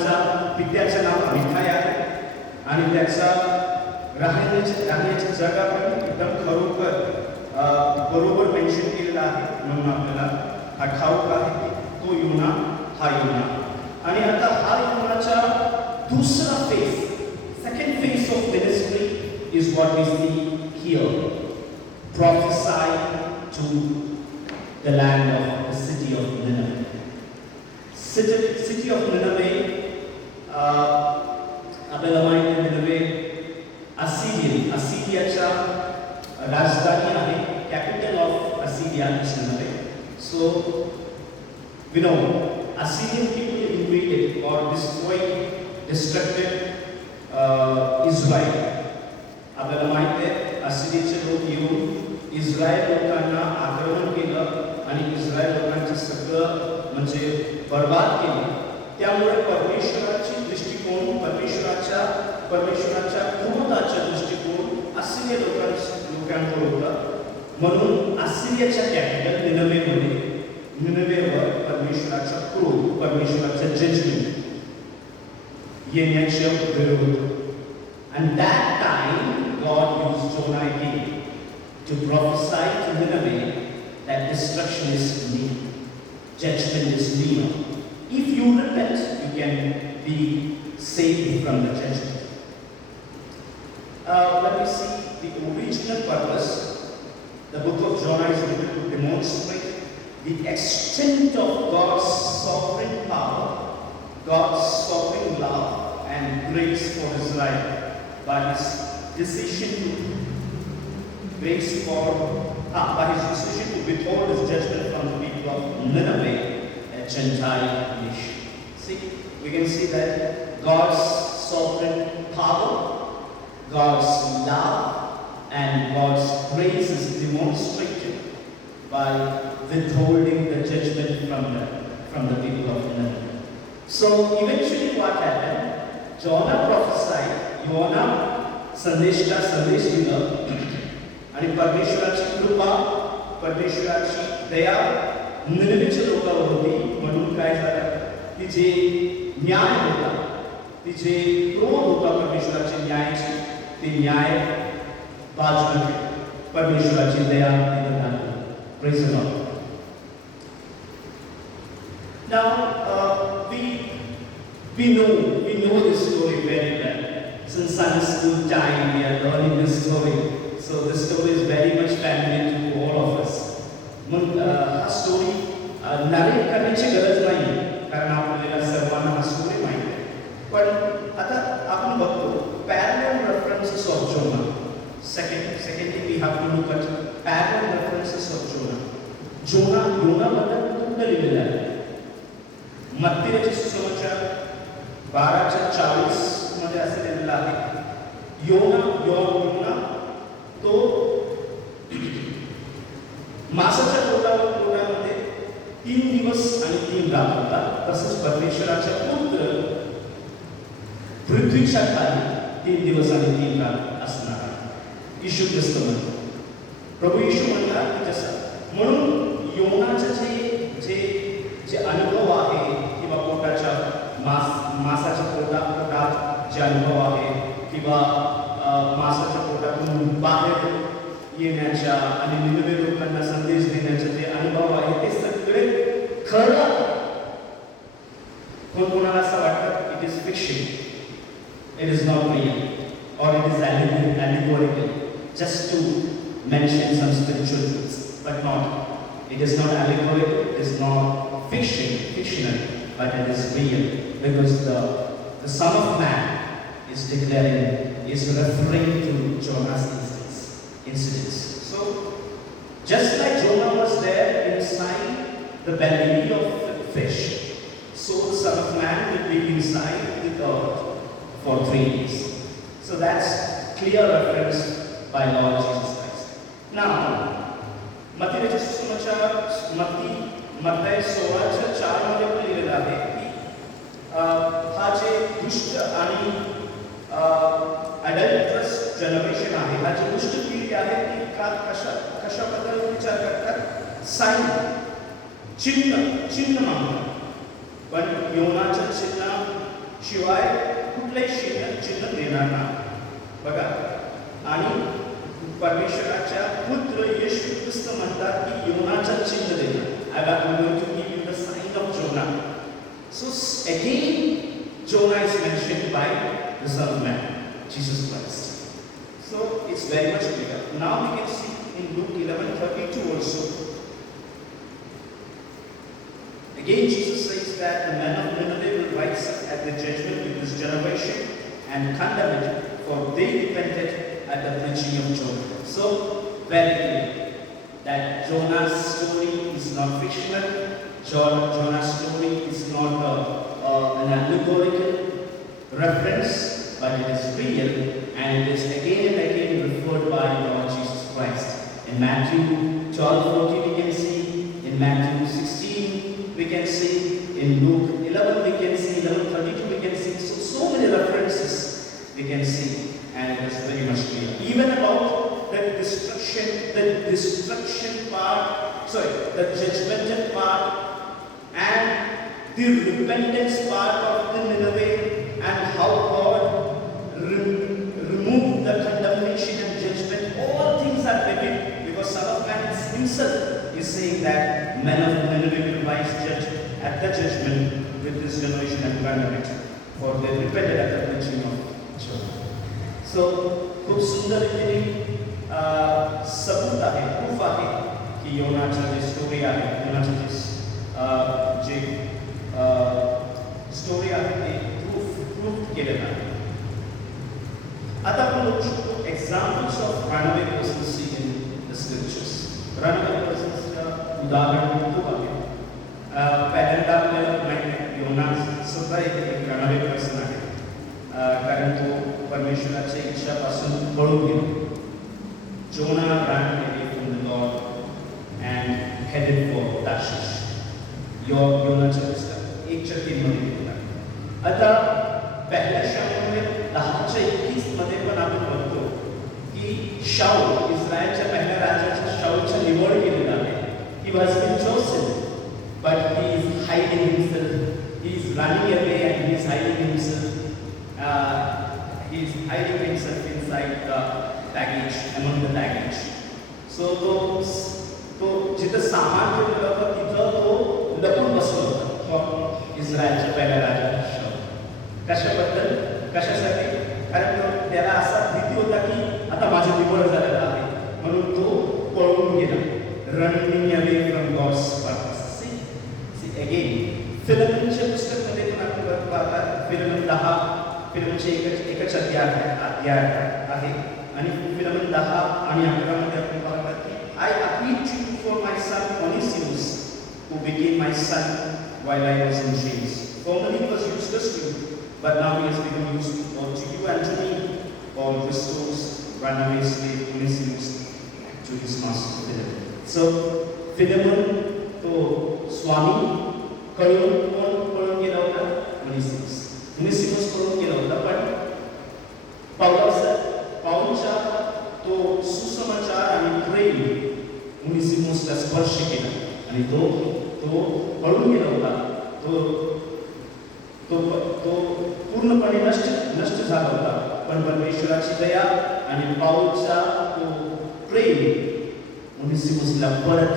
योनाचा पित्याचं नाव अमिथाय आहे आणि त्याचा राहण्याची जागा पण एकदम खरोखर बरोबर मेन्शन केलेला आहे, म्हणून आपल्याला हा ठाऊक आहे की तो योना हा योना. आणि आता हा योनाचा दुसरा phase, second phase of ministry is what we see here, prophesy to the land of the city of Nineveh. City of Nineveh, आपल्याला माहिती आहे Nineveh असिरियाच्या राजधानी आहे, capital of Assyria is Nineveh. So we know Assyrian people invaded or destructed Israel. आपल्याला माहिती आहे असिरियाचे लोक येऊन इस्रायल लोकांना आक्रमण केलं आणि इस्रायल लोकांचं सगळं म्हणजे बर्बाद केलं. त्यामुळे परमेश्वराची दृष्टिकोन, परमेश्वराच्या क्रोधाचा दृष्टिकोन असिरिया लोकांवर होता. म्हणून असिरियाच्या कॅपिटल निनवेवर परमेश्वराचा क्रोध, परमेश्वराचा जजमेंट येण्याच्या विरोध. And that time God used Jonah again to prophesy to Nineveh that destruction is near, judgment is near. If you repent, you can be saved from the judgment. Let me see the original purpose. The book of Jonah is written to demonstrate the extent of God's sovereign power, God's sovereign love and grace for Israel by his decision to withhold his judgment from the people of Nineveh, a Gentile nation. See, we can see that God's sovereign power, God's love and God's grace is demonstrated by withholding the judgment from the people of Nineveh. So eventually what happened? Jonah prophesied, योना संदेश दिला आणि परमेश्वराची कृपा, परमेश्वराची दया निनवेच्या लोकांवर होती. म्हणून काय झालं की जे न्याय होता, ती जे क्रोध होता परमेश्वराच्या न्यायाची, ते न्याय बाजूला परमेश्वराची दया तिथं लागली. Praise the Lord. Now we know this story very well. Since Sunday school time, we are learning this story. So this story is very much familiar to all of us. हा स्टोरी नरेट करण्याची गरज नाही, कारण आपल्याला सर्वांना हा story माहिती आहे. पण आता आपण बघतो parallel references of Jonah. Secondly, we have to look at parallel references of Jonah. योनाबद्दल कुठं लिहिलेलं आहे? मत्तीचे सुसमाचार 12:40 मध्ये असे लिहिलेलं आहे, योना तो मासाच्या पोटामध्ये 3 दिवस आणि 3 रात होता. तसंच परमेश्वराचा पुत्र पृथ्वीच्या खाली 3 दिवस आणि 3 रात असणार आहे. येशू ख्रिस्त म्हणतो, प्रभू येशू म्हणला की जसं म्हणून योनाचे जे अनुभव आहे किंवा पोटाच्या मासाच्या पोटात जे अनुभव आहे किंवा मासाच्या पोटातून बाहेर येण्याच्या आणि निनवे लोकांना संदेश देण्याचे जे अनुभव आहे ते सगळे खरं. कोणाला असं वाटतं it is fiction, it is not real or it is allegorical, just to mention some spiritual truths, but not. It is not allegorical, it is not fictional, but it is real, because the Son of Man is referring to Jonah's incidents. So, just like Jonah was there inside the belly of the fish, so the Son of Man will be inside the earth for 3 days. So that's clear reference by Lord Jesus Christ. Now, मत्ती 16:4 मध्ये लिहिलेलं आहे की हा जे दुष्ट आणि अडल्टरस generation आहे, हा जे दुष्ट पिढी आहे ती कशा प्रकारे विचार करतात? साईन, चिन्ह मागतात. पण योनाचं चिन्ह शिवाय कुठलेही चिन्ह देणार नाही. बघा, आणि परमेश्वराच्या पुत्र येशू ख्रिस्त म्हणतात की योनाचं चिन्ह देणार. I am going to give you the sign of Jonah. So again, Jonah is mentioned by the Son of Man, Jesus Christ. So it's very much clear. Now we can see in Luke 11:32 also. Again, Jesus says that the men of Nineveh will rise at the judgment with this generation and condemn it, for they repented at the preaching of Jonah. So, very clear that Jonah's story is not fictional. Jonah's story is not an allegorical reference, but it is real, and it is again and again referred by Lord Jesus Christ. In Matthew 12:14 we can see, in Matthew 16 we can see, in Luke 11 we can see, 11:32 we can see, so many references we can see, and it is very much clear. Even about the destruction part, the judgmental part, and the repentance part of the Nineveh, and how God removed the condemnation and judgment. All things are vivid, because Son of Man himself is saying that men of Nineveh will rise judge at the judgment with this generation and condemn it, for they repented at the preaching of Jonah. So, खूप सुंदर रीतीने सबूत आहे, proof आहे की योनाचं जे story आहे, योनाचं जे story आहे ते प्रूफ केलेलं आहे. आता आपण बघू शकतो examples of runaway persons in the scriptures. Runaway पर्सन्सचं उदाहरण खूप आहे. पहिल्यांदा आपल्याला माहिती आहे योना सुद्धा एक रनअवे पर्सन आहे, कारण तो परमेश्वराच्या इच्छापासून पळून गेला. Jonah ran away from the Lord and headed for Tarshish. योनाचं पुस्तक 1:3 मध्ये दिलेलं आहे. आता पहिल्या शाऊलमध्ये 10:21 मध्ये पण आपण बघतो की शाऊल, इस्रायलच्या पहिल्या राजाच्या शाऊलचा निवड केलेला आहे. He was been chosen, but he is hiding himself. He is running away and he is hiding himself. He is hiding himself inside the baggage, among the baggage. So तो जिथं सामान ठेवलेलं होतं तिथं तो लपून बसला होता, इस्रायलच्या पहिल्या राजा शाऊल. कशासाठी? कारण त्याला असा भीती होता की आता माझं निवड झालेलं आहे, म्हणून तो पळून गेला. Running away from God's purpose. See again फिलमनच्या पुस्तकामध्ये पण आपण पाहतात, फिलमन 10 फिल्मचे एकच अध्याय आहे, आणि फिल्म 10 आणि 11 मध्ये आपण पाहतात की I appealed to you for my son Onesimus, who became my son while I was in chains. Formerly he was useless to you, but now he has become useful to you and to me. Paul restores runaway slave Onesimus to his master Philemon. So Philemon तो स्वामी पळून गेला होता, Onesimus पळून गेला होता, पण पाऊलचा तो सुसमाचार आणि प्रेम ओनेसिमसला स्पर्श केला आणि तो पळून गेला होता. तो पूर्णपणे नष्ट झाला होता, पण परमेश्वराची दया आणि पाऊलचा तो प्रेम ओनेसिमसला परत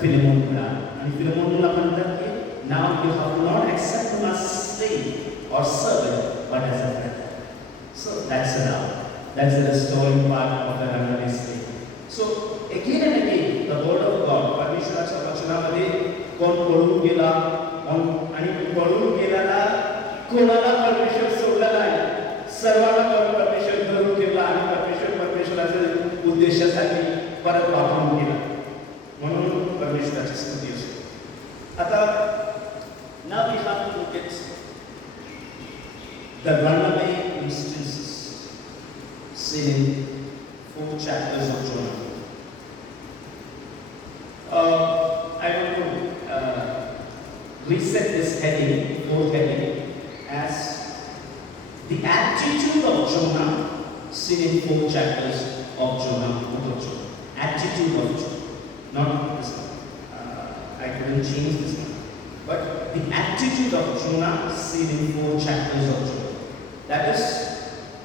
फिलेमोनला, आणि फिलेमोनला म्हणतात की now you have not accepted him as slave or servant, but as a brother. So that's enough. That's the restoring part of the runaway slave. So again and again, the word of God, परमेश्वराच्या वचनामध्ये कोण पळून गेला आणि पळून गेल्याला कोणाला परमेश्वर सोडला नाही, सर्वांना परमेश्वर धरून ठेवला आणि परमेश्वराच्या उद्देशासाठी परत वापरून गेला. म्हणून परमेश्वराची स्तुती असते. आता now we have to look at the runaway instances seen in 4 chapters of Jonah. I want to reset this heading, 4th heading, as the attitude of Jonah seen in 4 chapters of Jonah. Attitude of Jonah, not this one. I couldn't change this one, but the attitude of Jonah seen in 4 chapters of Jonah. That is,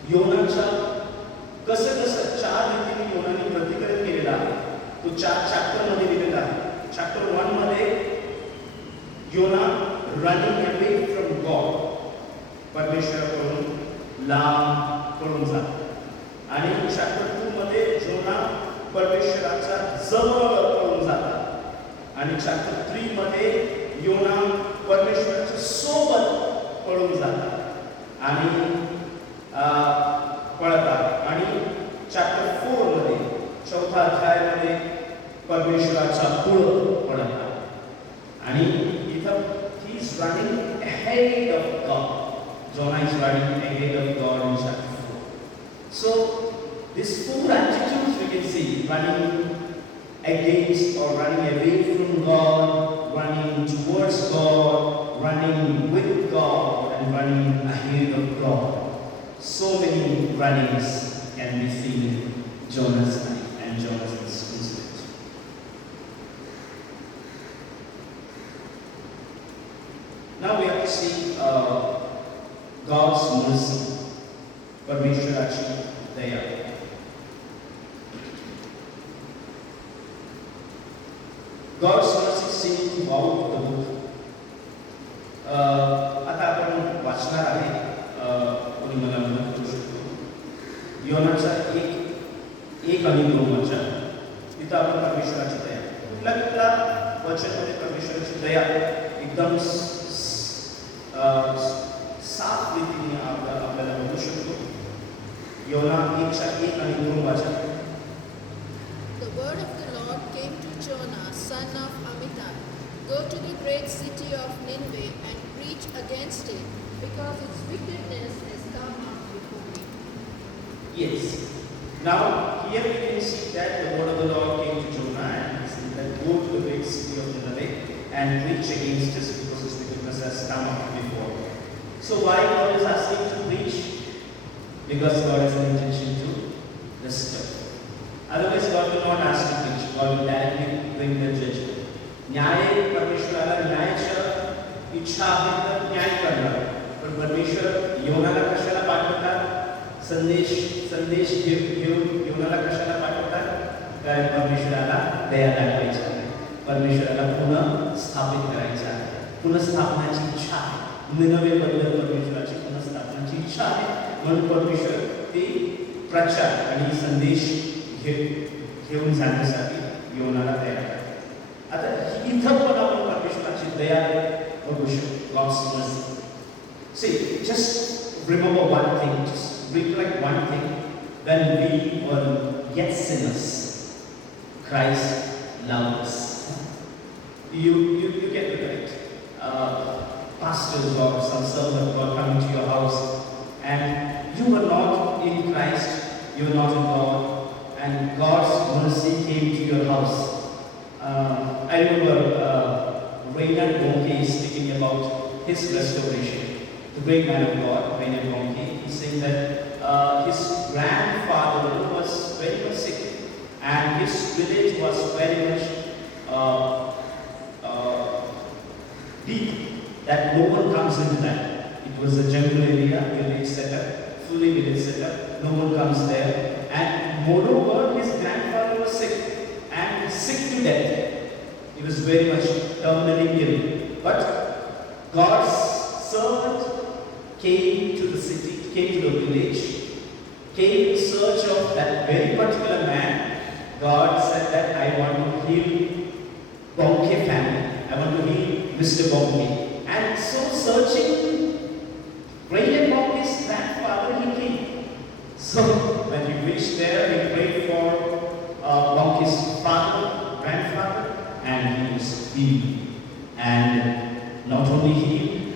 योनाच्या कसं कसं 4 रीतीने योनाने प्रतिक्रिया केलेला आहे तो 4 chapter मध्ये दिलेला आहे. चॅप्टर 1 मध्ये योना रनिंग अवे फ्रॉम गॉड, परमेश्वराकडून लांब पळून जातो. आणि चॅप्टर 2 मध्ये योना परमेश्वराच्या जवळ पळून जातात. आणि चॅप्टर 3 मध्ये योना परमेश्वराच्या सोबत पळून जातात आणि पळतात. आणि चॅप्टर 4 मध्ये 4था अध्यायामध्ये परमेश्वराच्या पुढे पळतात. आणि इथं he is running ahead of God. Jonah is running ahead of God in chapter 4. So these 4 attitudes we can see: running against or running away from God, running towards God, running with God, and running ahead of God. So many runnings can be seen in Jonah's life and Jonah's incident. Now we have to see God's mercy, परमेश्वराची दया. God's mercy seen throughout the book. आता आपण वाचणार आहे, कोणी मला मदत करू शकतो, योनाचा 1 आणि 2 वचन. तिथं आपण परमेश्वराची दया, कुठल्या वचनामध्ये परमेश्वराची दया एकदम साफ रीतीने आपल्याला बघू शकतो. योना 1:1 आणि 2 वचन. The word of the Lord came to Jonah, son of Amittai. Go to the great city of Nineveh and preach against it, because its wickedness has come up before me. Yes. Now here we can see that the word of the Lord came to Jonah and he said that go to the great city of Nineveh and preach against it, because its wickedness has come up before me. So why God is asking to preach? Because God has an intention to restore. Otherwise God will not ask to preach. God will directly bring the judgment. न्याय परमेश्वराला न्यायाच्या इच्छा आहे तर न्याय करणार. पण परमेश्वर योनाला कशाला पाठवतात? संदेश घेऊन योनाला कशाला पाठवतात? कारण परमेश्वराला दया दाखवायची आहे, परमेश्वराला पुन्हा स्थापित करायचं आहे, पुनर्स्थापनाची इच्छा आहे. निनवेबद्दल परमेश्वराची पुनर्स्थापनाची इच्छा आहे. म्हणून परमेश्वर ते प्रचार आणि संदेश घेऊन जाण्यासाठी योनाला तयार करतात. आता इथं पण आपण परमेश्वराची दया बघू शकतो. God's mercy. See, just remember one thing, just recollect one thing. When we were yet sinners, Christ loved us. You can recollect. Pastors or some servant of God coming to your house, and you were not in Christ, you were not in God, and God's mercy came to your house. I remember Reinhard Bonnke is speaking about his restoration. The great man of God, Reinhard Bonnke, he saying that his grandfather was very much sick, and his village was very much deep, that no one comes into that. It was a jungle area, village setup, fully village setup, no one comes there. And moreover, his grandfather was sick, and sick to death. He was very much terminally ill. But God's servant came to the city, came to the village, came in search of that very particular man. God said that I want to heal Bonnke family. I want to heal Mr. Bonnke. And so searching Reinhard Bonnke's grandfather, he came. So when he reached there, he prayed for Bonnke's father, grandfather, and he was healed. And not only healed,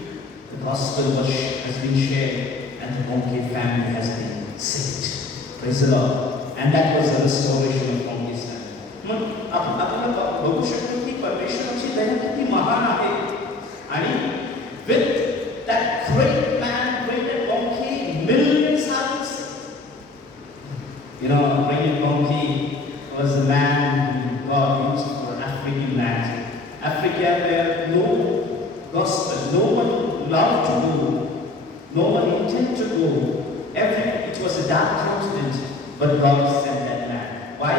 the gospel has been shared, and the Bonnke family has been saved. Praise the Lord. And that was the restoration of Bonnke's family. मग आपण बघू शकतो की परमेश्वराची दया किती महान आहे. आणि with that great man, Reinhard Bonnke, millions have been saved. You know, Reinhard Bonnke was a man who God used for African land. Africa, where no gospel No one intended to go. It was a dark continent, but God sent that man. Why?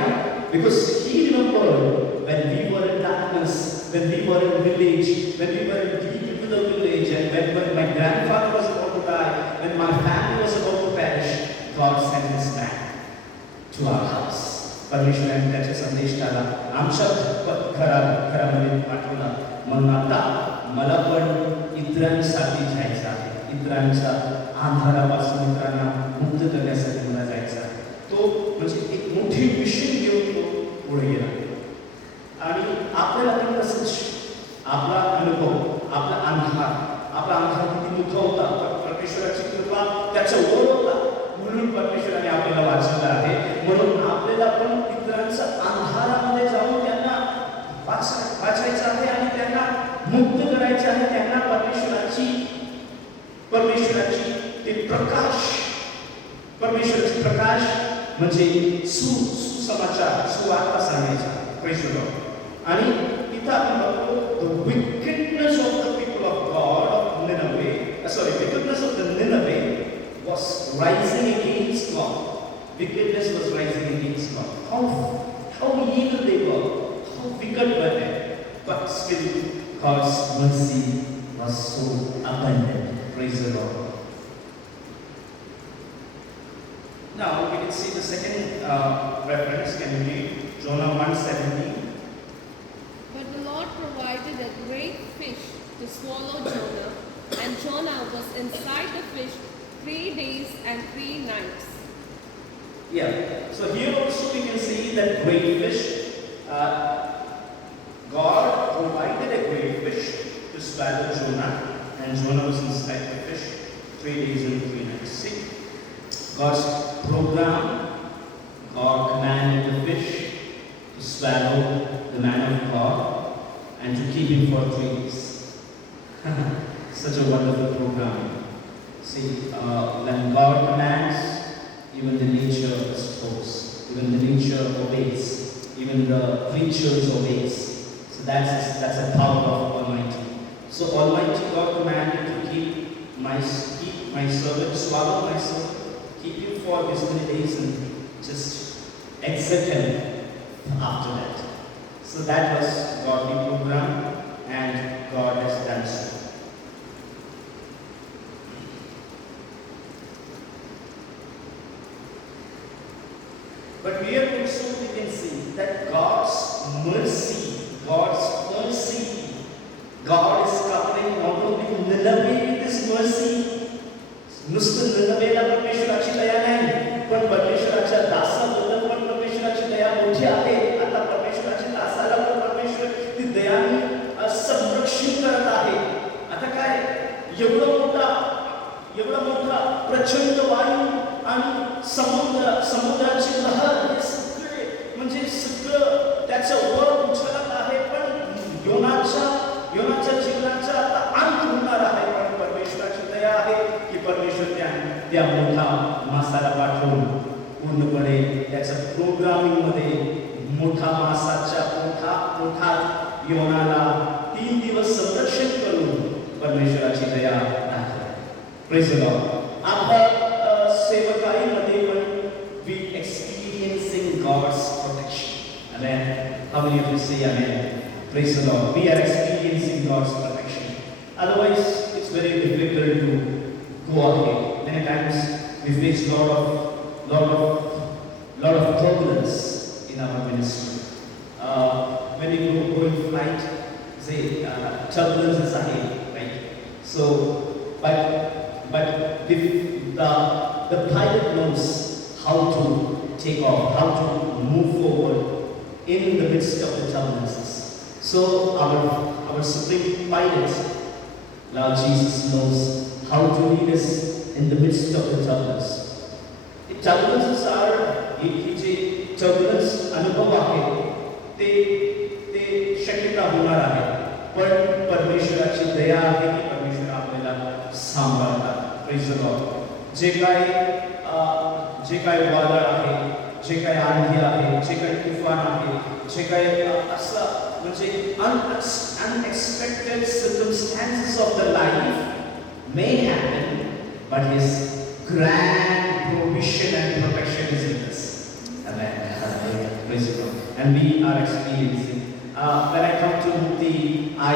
Because He remembered when we were in darkness, when we were in village, when we were deep into the village, and when my grandfather was about to die, when my family was about to perish, God sent His man to our house. परमेश्वराने त्याचा संदेश टाळला आमच्या घरामध्ये पाठवला म्हणून आता मला पण इतरांसाठी जायचं आहे इतरांच्या अंधारापासून इतरांना मुक्त करण्यासाठी मला जायचं आहे तो म्हणजे एक मोठी मिशन घेऊन तो पुढे गेला आणि आपल्याला पण तसंच आपला अनुभव आपला अंधार किती मोठा होता परमेश्वराची कृपा त्याच्यावर होता म्हणून परमेश्वराने आपल्याला वाचवलं आहे म्हणून आपल्याला पण इतरांच्या अंधारामध्ये जाऊन त्यांना वाचायचं आहे आणि त्यांना मुक्त करायचं आहे त्यांना परमेश्वराची ते परमेश्वराची प्रकाश म्हणजे सुसमाचार सुवार्ता सांगायचा परमेश्वर आणि इथं आपण बघतो the wickedness of the people of God of wickedness of the Nineveh was rising against God. Wickedness was rising against God. How evil they were, how wicked were they. But still, God's mercy was so abundant. Praise the Lord. Now we can see the second reference. Can you read Jonah 1:17? But the Lord provided a great fish to swallow Jonah, and Jonah was inside the fish 3 days and 3 nights. Yeah, so here also we can see that great fish, God provided a great fish to swallow Jonah, and Jonah was inside the fish 3 days and 3 nights. See, God's program, God commanded the fish to swallow the man of God and to keep him for 3 days. Such a wonderful program. See, when God commands, even the nature responds, even the nature obeys, even the creatures obeys. So that's a power of Almighty. So Almighty God commanded to keep my servant, swallow my servant, keep him for this many days and just exit him after that. So that was godly program and God has done so. But here also we can see that God's mercy, God is covering not only Nineveh with His mercy. नुसतं निनवेला परमेश्वराची दया नाही, पण परमेश्वराच्या दासाबद्दल पण परमेश्वराची दया मोठी आहे. आता परमेश्वराच्या दासाला पण परमेश्वर ती दयाने संरक्षित करत आहे. आता काय एवढा मोठा प्रचंड वायू आणि समुद्राची लहर हे सगळे म्हणजे सगळं त्याचं वर उचलत आहे पण योनाच्या जीवनाचा आता अंत होणार आहे पण परमेश्वराची दया आहे की परमेश्वर त्या मोठा मासाला पाठवून पूर्णपणे त्याच्या प्रोग्रामिंग मध्ये मोठा मासाच्या मोठा योनाला 3 दिवस संरक्षण करून परमेश्वराची दया दाखवली. Praise the Lord. आपल्या सेवकाईमध्ये पण we experiencing God's protection. Amen. How many of you say amen? Praise the Lord. We are experiencing God's protection. Otherwise, it's very difficult to go ahead. Many times we face lot of turbulence in our ministry. When you go in flight, say turbulence is ahead, right? So, but if the pilot knows how to take off, how to move forward in the midst of the turbulences. So our supreme pilot, Lord Jesus, knows how to lead us in the midst of the turbulence. The turbulences are he J turbulence अनुभव आहे ते शक्यता होणार आहे पण परमेश्वराची दया आहे की परमेश्वर आपल्याला सांभाळतात. Praise the Lord. जे काय वादळ आहे, जे काय आंधी आहे, जे काय तुफान आहे, जे काय असं म्हणजे unexpected circumstances of the life may happen, but His grand provision and protection is with us. Amen. Hallelujah. Praise the Lord. And we are experiencing. When I come to Mukti, I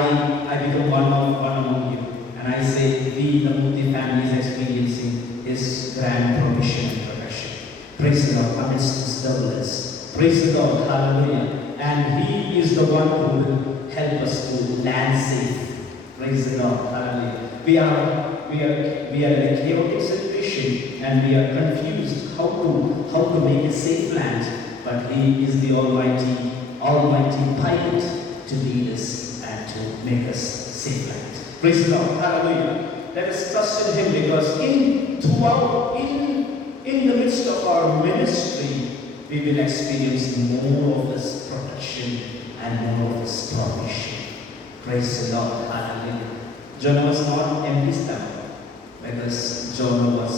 become one among you. And I say, we, the Mukti family, is experiencing His grand provision and protection. Praise the Lord. Amidst His turbulence. Praise the Lord. Hallelujah. And He is the one who will help us to land safe. Praise the Lord. Hallelujah. We are in a chaotic situation and we are confused how to make a safe land. But He is the Almighty pilot to lead us and to make us safe land. Praise the Lord. Hallelujah. Let us trust in Him, because in the midst of our ministry, we will experience more of His protection and more of His provision. Praise the Lord. Hallelujah. Jonah was not empty stomach, because Jonah was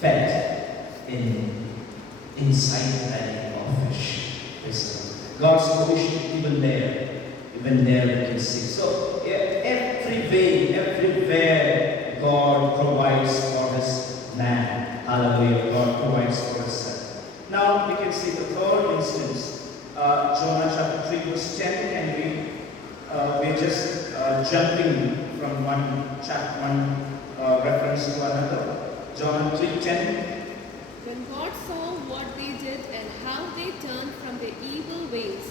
fed inside the belly of fish. Praise the Lord. God's provision even there we can see. So everywhere God provides for His man. Hallelujah. God provides for His son. Now we can see the third instance, Jonah chapter 3 verse 10, and we're just jumping from one reference to another. Jonah 3:10. When God saw what they did and how they turned from their evil ways,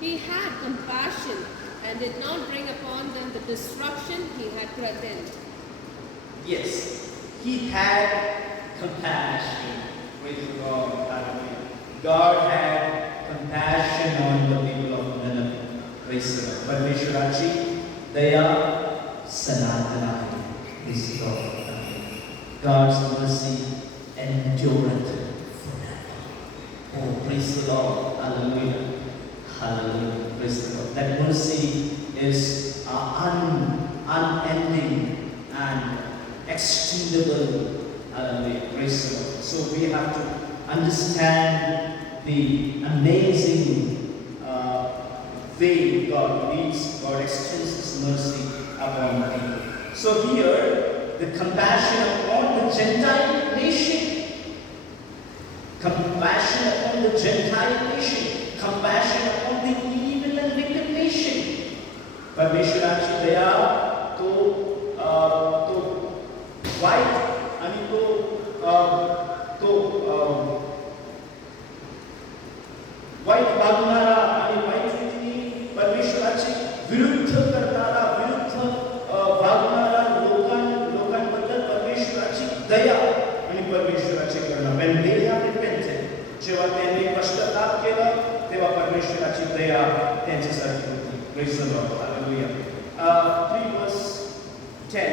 He had compassion and did not bring upon them the destruction He had threatened. Yes, He had compassion. Praise God. Hallelujah. God had compassion on the people of Nineveh. Praise the Lord. Parmeshwaraji, Daya, Sanatana. Praise God. God's mercy endureth forever. Oh, praise the Lord. Hallelujah. Hallelujah. Praise the Lord. That mercy is unending and extendable. Hallelujah. Praise the Lord. So we have to understand the amazing way God leads, God extends His mercy upon people. So here, the compassion upon the Gentile nation, compassion upon the Gentile nation, compassion upon the evil and wicked nation. Parmeshwaraची दया तो white आणि तो white वागणारा आणि white रीतीने परमेश्वराची विरुद्ध करणारा, विरुद्ध वागणारा लोकांबद्दल परमेश्वराची दया आणि परमेश्वराची करुणा. When they have repented, जेव्हा त्यांनी पश्चाताप केला, तेव्हा परमेश्वराची दया त्यांच्यासाठी होती. Praise the Lord. Hallelujah. 3 verse 10.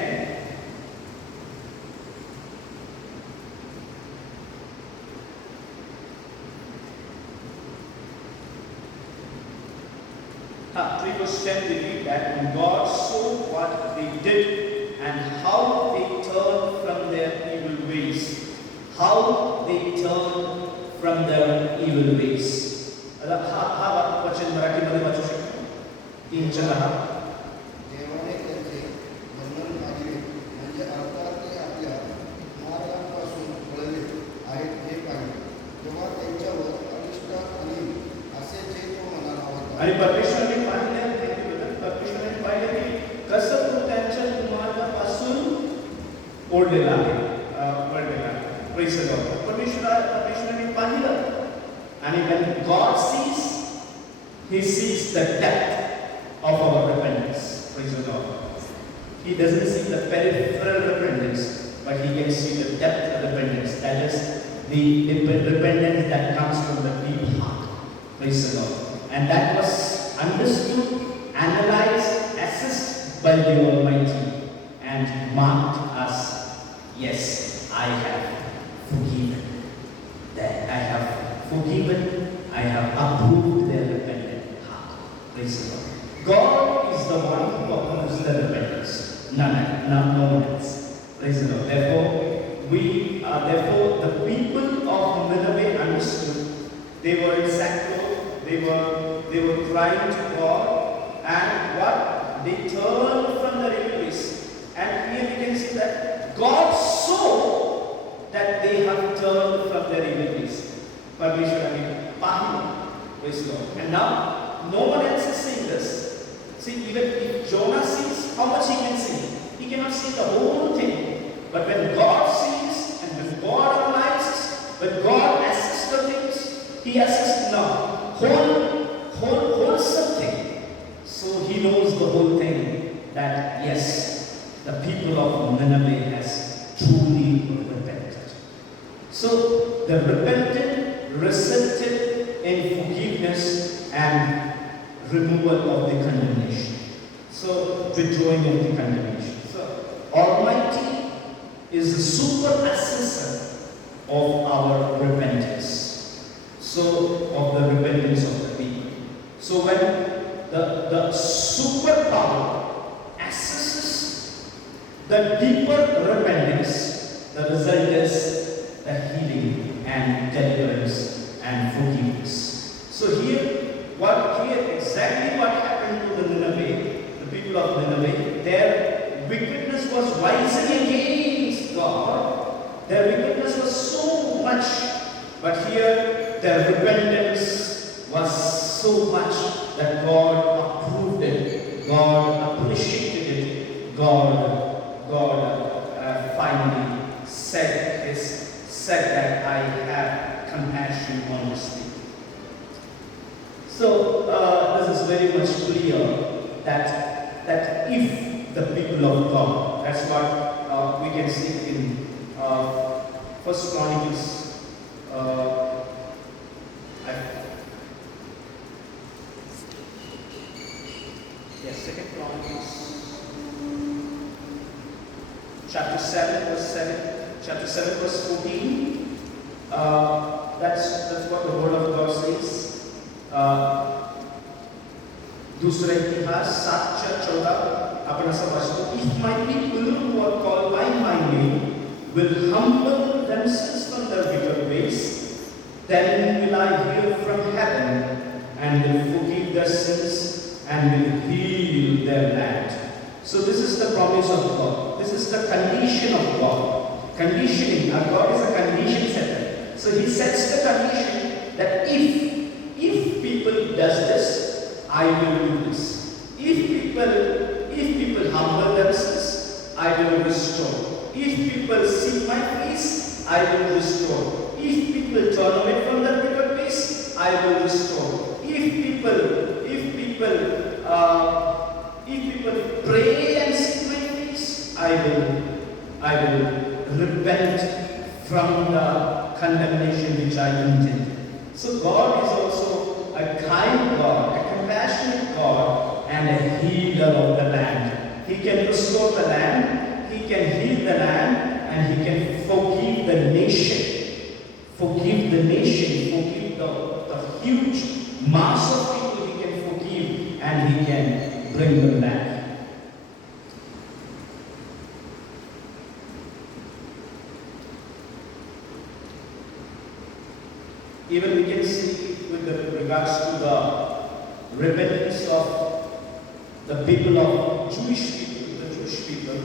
Verse 10 we read that when God saw what they did and how they turned from their evil ways. How they turned from their evil ways. हा वचन मराठीमध्ये वाचू शकतो. 3:10. देवाने त्यांचे बंधन घातले, म्हणजे अर्थात ते आपल्या मार्गांपासून वळले आहेत हे पाहिले. तेव्हा त्यांच्यावर अनिष्ट आणि असे जे तो म्हणाला होता. आणि परमेश्वराने पाहिले की कसं तो त्यांच्या मार्गापासून ओढलेला आहे, वळलेला आहे. Praise the Lord. परमेश्वराने पाहिलं. आणि when God sees, He sees the depth of our repentance. Praise the Lord. He doesn't see the peripheral repentance, but He can see the depth of repentance. That is the repentance that comes from the deep heart. Praise the Lord. And that was understood, analyzed, assessed by the Almighty and marked us. Yes, I have forgiven. That I have forgiven, I have approved their repentant heart. Praise the Lord. God is the one who approves the repentance. No one else. Praise the Lord. Therefore, the people of Nineveh understood. They were in sackcloth. They were crying to God, and what they turned from their evil ways. And here we can see that God saw turned from their evil ways. Parmeshwarani pahilam. Praise God. And now, no one else is seeing this. See, even if Jonah sees, how much he can see? He cannot see the whole thing. But when God sees, and when God analyzes, when God assists the things, he assists now. Whole something. So he knows the whole thing, that yes, the people of Nineveh has truly repented. So the repentant resulted in forgiveness and removal of the condemnation. So withdrawing of the condemnation. So Almighty is the super assessor of our repentance. So of the repentance of the people. So when the superpower assesses the deeper repentance, the result is the healing and deliverance and forgiveness. So here exactly what happened to the Nineveh, the people of Nineveh, their wickedness was rising against God. Their wickedness was so much, but here their repentance was so much that God approved it, God appreciated it, God finally said that I have compassion on this people. So this is very much clear that if the people of God, that's what we can see in First Chronicles. Second Chronicles, chapter 7, verse 14. That's what the word of God says. दूसरे इतिहास 7:14 अपना समझो. If my people who are called by my name will humble themselves from their wicked ways, then will I hear from heaven and will forgive their sins and will heal their land. So this is the promise of God. This is the condition of God. Conditioning. Our God is a condition setter. So He sets the condition that if people does this, I will do this. If people humble themselves, I will restore. If people seek my face, I will restore. If people turn away from their wicked ways, I will restore. If people pray and seek my face, I will repent from the condemnation which I intended. So God is also a kind God, a compassionate God, and a healer of the land. He can restore the land, He can heal the land, and He can forgive the nation. Forgive the huge mass of people He can forgive, and He can bring them back. Even we can see with regards to the repentance of the people of the Jewish people.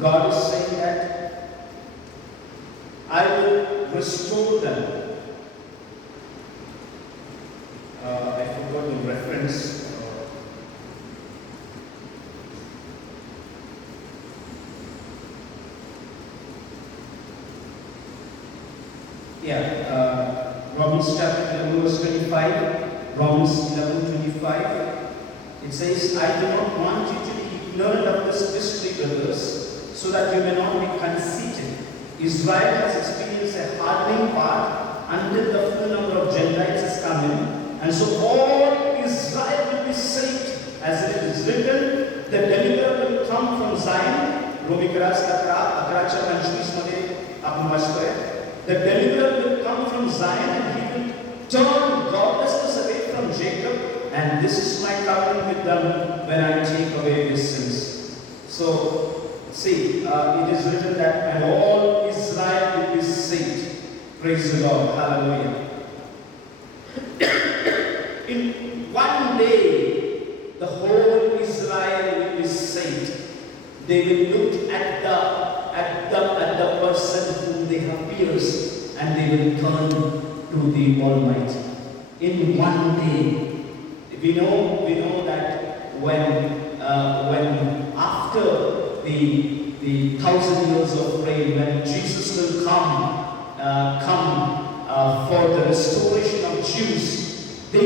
God is saying that I will restore them. I forgot the reference. Romans chapter 11 verse 25. Romans 11:25. It says, I do not want you to be ignorant of this mystery, brothers, so that you may not be conceited. Israel has experienced a hardening part until the full number of Gentiles has come in, and so all Israel will be saved. As it is written, the deliverer will come from Zion. The deliverer will come from Zion, and He will turn godlessness away from Jacob, and this is my covenant with them when I take away their sins. So, see, it is written that, and all Israel will be saved. Praise the Lord. Hallelujah. In one day, the whole Israel will be saved. They will look at the person whom they have pierced, and they will turn to the Almighty. In one day, we know that when after the 1,000 years of reign, when Jesus will come for the restoration of Jews, the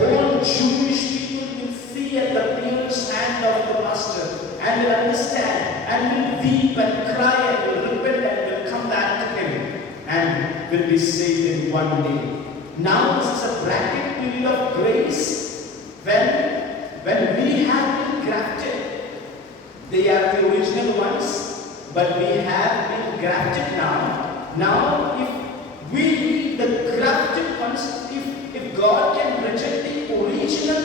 whole Jewish people will see at the pierced hand of the Master, and will understand, and will weep and cry, and will repent, and will come back to Him, and will be saved in one day. Now this is a bracket period of grace when we have been grafted. They are the original ones, but we have been grafted now. Now, if we, the grafted ones, if God can reject the original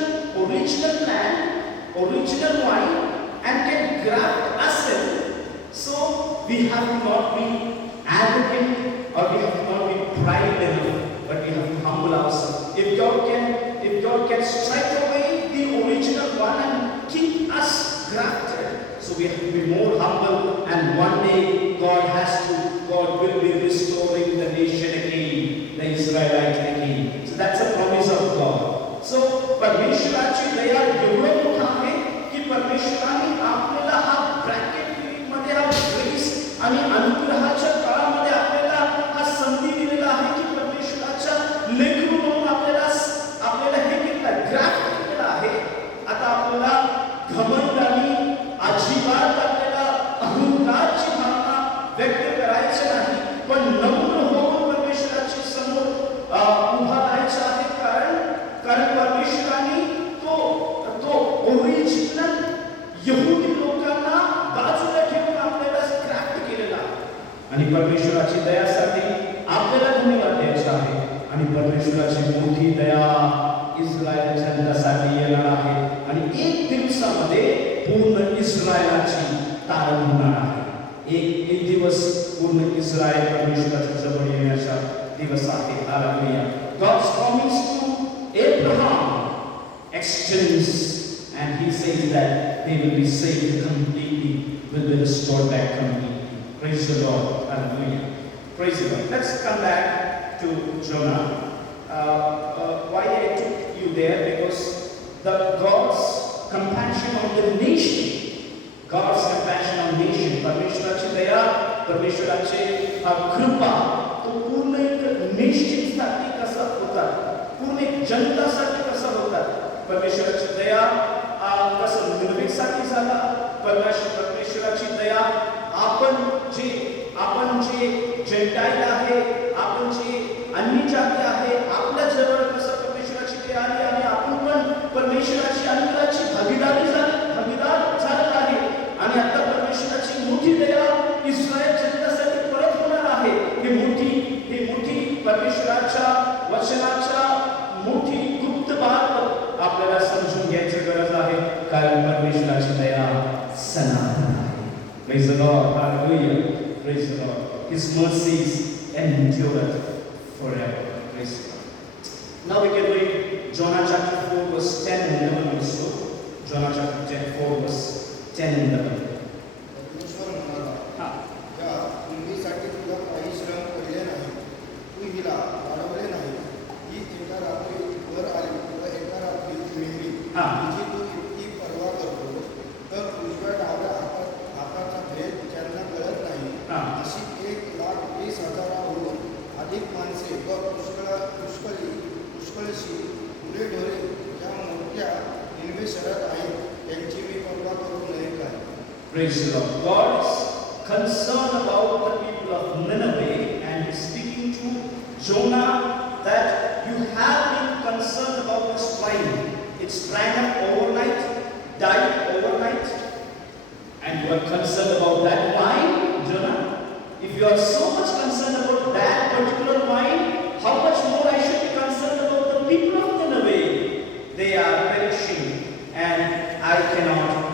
man, original wine, and can graft us in, so we have not been arrogant or we have not been pride enough, but we have to humble ourselves. If God can strike away the original one and keep us grafted, so we have to be more humble, and one day God will be restoring the nation again, the Israelites again. So that's a promise of God. So परमेश्वराची दया एवढं मोठं आहे की परमेश्वराने आपल्याला हा bracket period मध्ये हा ग्रेस आणि अनुग्रहाच्या काळामध्ये आपल्याला हा संधी दिलेला आहे की परमेश्वराच्या लेकरू म्हणून आपल्याला हे केलं ग्राफ्ट केलेलं आहे. आता आपल्याला घमंड आणि अजिबात आपल्याला अहंकारची भावना व्यक्त करायची नाही, पण नम्र होऊन परमेश्वराच्या समोर उभा राहायचं आहे. कारण परमेश्वराने तो ओरिजिनल यहुदी लोकांना बाजूला ठेवून आपल्याला क्राफ्ट केलेला आणि परमेश्वराची दयासाठी आपल्याला धन्यवाद द्यायचा आहे. आणि परमेश्वराची मोठी दया इस्रायल जनतासाठी येणार आहे आणि एक दिवसामध्ये पूर्ण इस्रायलाची तारण होणार आहे. एक दिवस पूर्ण इस्रायल परमेश्वराच्या जवळ येण्याचा दिवस आहे. Hallelujah. God's promise to Abraham extends, and he says that they will be saved completely, will be restored back completely. Praise the Lord. Hallelujah. Praise the Lord. Let's come back to Jonah. Why I took you there? Because God's compassion on the nation, God's compassion on nation, परमेश्वराची दया, परमेश्वराचे कृपा, तो पूर्ण एक नेशनसाठी कसा होता, पूर्ण एक जनतासाठी कसा होता. परमेश्वराची दया कसं निर्भीकसाठी झाला. परमेश्वराची दया आपण जे जेंटाईल आहे, आपण जे अन्य जाती आहे, आपल्या जवळ कसं परमेश्वराची दया आली आणि आपण पण परमेश्वराची अनुग्रहाची भागीदार झालेला आहे. आणि आता परमेश्वराची मोठी दया इस्रायल जनतेसाठी परत होणार आहे. ही मोठी परमेश्वराच्या वचनाच्या मोठी गुप्त बात आपल्याला समजून घ्यायची गरज आहे, कारण परमेश्वराची दया सनातन आहे. Praise the Lord. Hallelujah. Praise the Lord. His mercies endure forever. Praise the Lord. Now we can read Jonah chapter 4 verse 10 and 11 also. Jonah chapter 4 verse 10 and 11. परमेश्वर म्हणाला, त्या मुलीसाठी तुला काही श्रम पडले नाही, तू हिला वाढवले नाही. ही एका रात्री वर आली व एका रात्री मिळली, तिची तू इतकी पर्वा करतो, तर उजव्या डाव्या हाताचा भेद ज्यांना कळत नाही, अशी 1,20,000 अधिक माणसे व पुष्कळशी गुरेढोरे ज्या मोठ्या निनवे शहरात आहेत, त्यांची मी पर्वा करू नये काय. Praise the Lord. God is concerned about the people of Nineveh, and He's speaking to Jonah that you have been concerned about this wine. It sprang up overnight, died overnight, and you are concerned about that wine, Jonah. If you are so much concerned about that particular wine, how much more I should be concerned about the people of Nineveh? They are perishing, and I cannot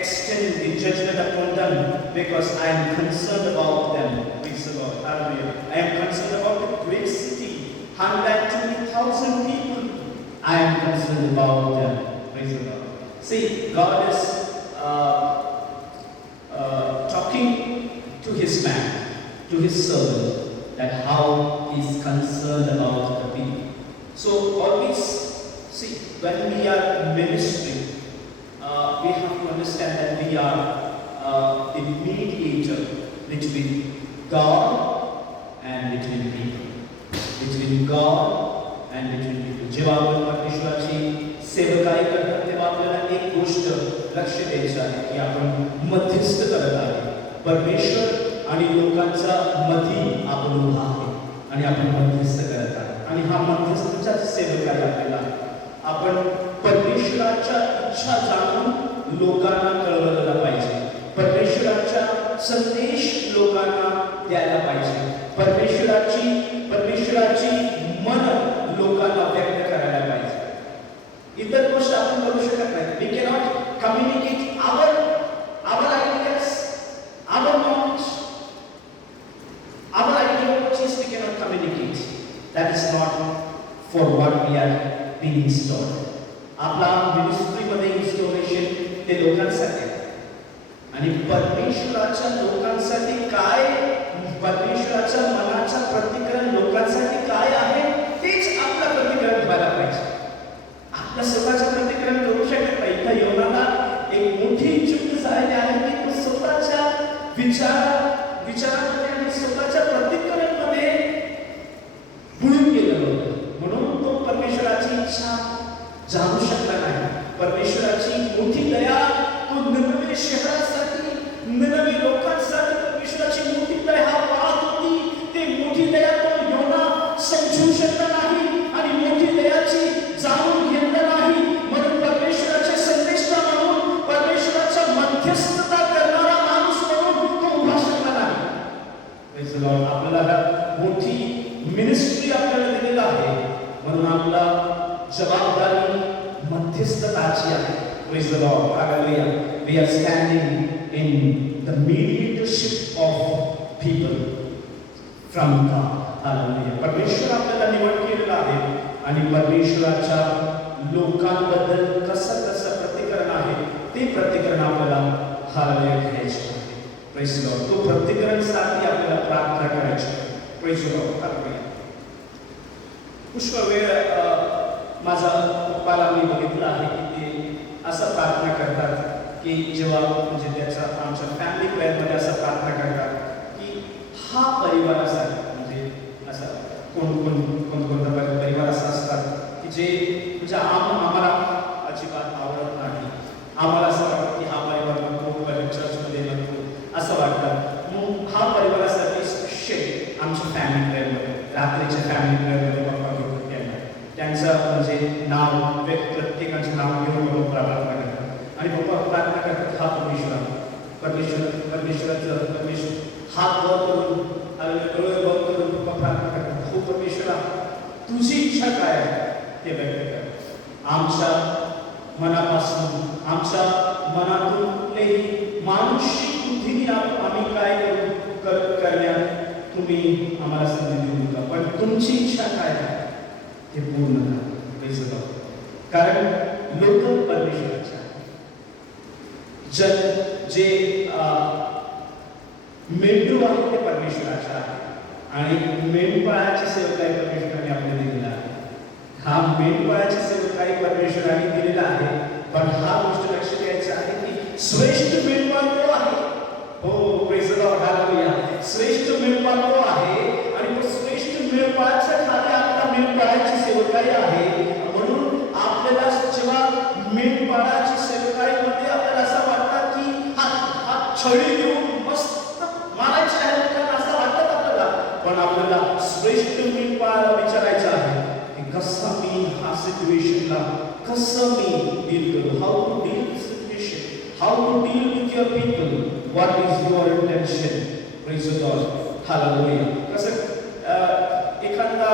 extend the judgment upon them because I am concerned about them. Praise the Lord. Hallelujah. I am concerned about the great city, 120,000 people. I am concerned about them. Praise the Lord. See, God is talking to his man, to his servant, that how he's concerned about the people. So always see, when we are ministering, we have to understand that we are the mediator between God and between people. Between God and between people. जेव्हा आपण परमेश्वराची सेवकाई करतात तेव्हा आपल्याला एक गोष्ट लक्ष द्यायची आहे की आपण मध्यस्थ करत आहे. परमेश्वर आणि लोकांचा मधी आपण उभा आहे आणि आपण मध्यस्थ करत आहे. आणि हा मध्यस्थाचा सेवकाई आपल्याला आपण परमेश्वराच्या इच्छा जाणून लोकांना कळवला पाहिजे. परमेश्वराचा संदेश लोकांना द्यायला पाहिजे. परमेश्वराची मन लोकांना व्यक्त करायला पाहिजे. इतर गोष्ट आपण करू शकत नाही. We cannot communicate our ideas, our knowledge, our ideologies we cannot communicate. That is not for what we are being installed. आपला मिनिस्ट्रीमध्ये इन्स्टॉलेशन ते लोकांसाठी आहे. आणि परमेश्वराच्या लोकांसाठी काय, परमेश्वराच्या मनाचा प्रतिकरण लोकांसाठी काय आहे तेच आपलं प्रतिकरण व्हायला पाहिजे. आपल्या स्वतःचं प्रतिकरण करू शकत नाही. इथं योनाला एक मोठी चूक झाली आहे की तो स्वतःच्या विचारामध्ये आणि स्वतःच्या प्रतिकरणमध्ये बुडून गेलेला होता. म्हणून तो परमेश्वराची इच्छा जाणू शकला नाही. परमेश्वराची मोठी दया तो निनवे शहरासाठी, निनवे लोकांसाठी परमेश्वराची मोठी दया पाहत होती. ते मोठी दया तो योना समजू शकला नाही आणि मोठी दयाची जाणून घेतला नाही. म्हणून परमेश्वराचे संदेशता म्हणून, परमेश्वराचा मध्यस्थता करणारा माणूस म्हणून तो उभा शकला नाही. Praise the Lord. आपल्याला मोठी मिनिस्ट्री आपल्याला दिलेला आहे म्हणून आपला जबाबदारी मध्यस्थताची आहे. Praise the Lord. Hallelujah. We are standing in the mediatorship of people from God. Hallelujah. परमेश्वर आपल्याला निवड केलेला आहे आणि परमेश्वराच्या लोकांबद्दल कसं प्रतिकरण आहे ते प्रतिकरण आपल्याला हालेलुया घ्यायचे आहे. Praise the Lord. तो प्रतिकरणसाठी आपल्याला प्रार्थना करायची आहे. Praise the Lord. Hallelujah. पुष्कळ वेळ माझा पप्पाला मी बघितलं आहे की ते असं प्रार्थना करतात की जेव्हा म्हणजे त्याचा आमच्या फॅमिली प्रेयरमध्ये असं प्रार्थना करतात की हा परिवारासाठी म्हणजे असं कोणकोणता परिवार असं असतात की जे म्हणजे आम्हाला अजिबात आवडत नाही. आम्हाला असं वाटतं की हा परिवार नको, चर्चमध्ये नको असं वाटतं. मग हा परिवारासाठी स्पेशल आमच्या फॅमिली प्रेयरमध्ये, रात्रीच्या फॅमिली प्रेयरमध्ये पप्पा घेऊन त्यांचं म्हणजे नाव, प्रत्येकाचं नाव घेऊन बघून प्रार्थना करतात आणि पप्पा प्रार्थना करतात. हा परमेश्वर हात वर करून डोळे बंद करून पप्पा प्रार्थना करतात. हो परमेश्वरा, तुझी इच्छा काय आहे ते व्यक्त कर. आमच्या मनापासून, आमच्या मनातून कुठलेही मानुषिक बुद्धीने आम्ही काय करण्यात तुम्ही आम्हाला संधी देऊ नका, पण तुमची इच्छा काय आहे ते पूर्ण करा. कारण लोक परमेश्वराचे जे मेंढू आहे ते परमेश्वराचे आहे आणि मेंढपाळाची सेवकाई परमेश्वराने आपल्याला दिलेला आहे. हा मेंढपाळाची सेवकाई परमेश्वराने दिलेला आहे. पण हा गोष्ट लक्ष द्यायचा आहे की श्रेष्ठ मेंढपाळ तो आहे. हो प्रेज द लॉर्ड. हालेलुया. श्रेष्ठ मेंढपाळ तो आहे आणि तो श्रेष्ठ मेंढपाळाच्या खाली आपला मेंढपाळाची सेवकाई आहे. म्हणून आपल्याला जेव्हा मेंढपाळाची सेवकाईमध्ये आपल्याला असं वाटतं की हा छडी घेऊन मस्त मारायचं आहे लोकांना असं वाटतं आपल्याला, पण आपल्याला श्रेष्ठ मेंढपाळाला विचारायचं आहे की कसं मी हा सिच्युएशनला कसं मी डील करू. How to deal with situation, how to deal with your people, what is your intention. Praise the Lord. Hallelujah. कसं एखादा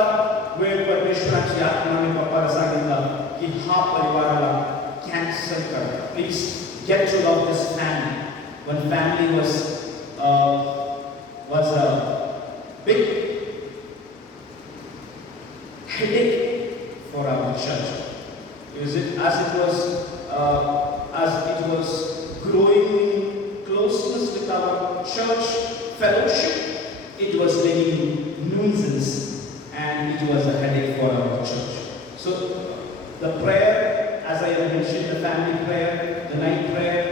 वेळ परमेश्वराची आत्म्याने पप्पाला सांगितलं की हा परिवाराला कॅन्सल कर. Please get to love this family. When family was a big headache for our church. As it was growing it was a headache for our church. So the prayer, as I have mentioned, the family prayer, the night prayer,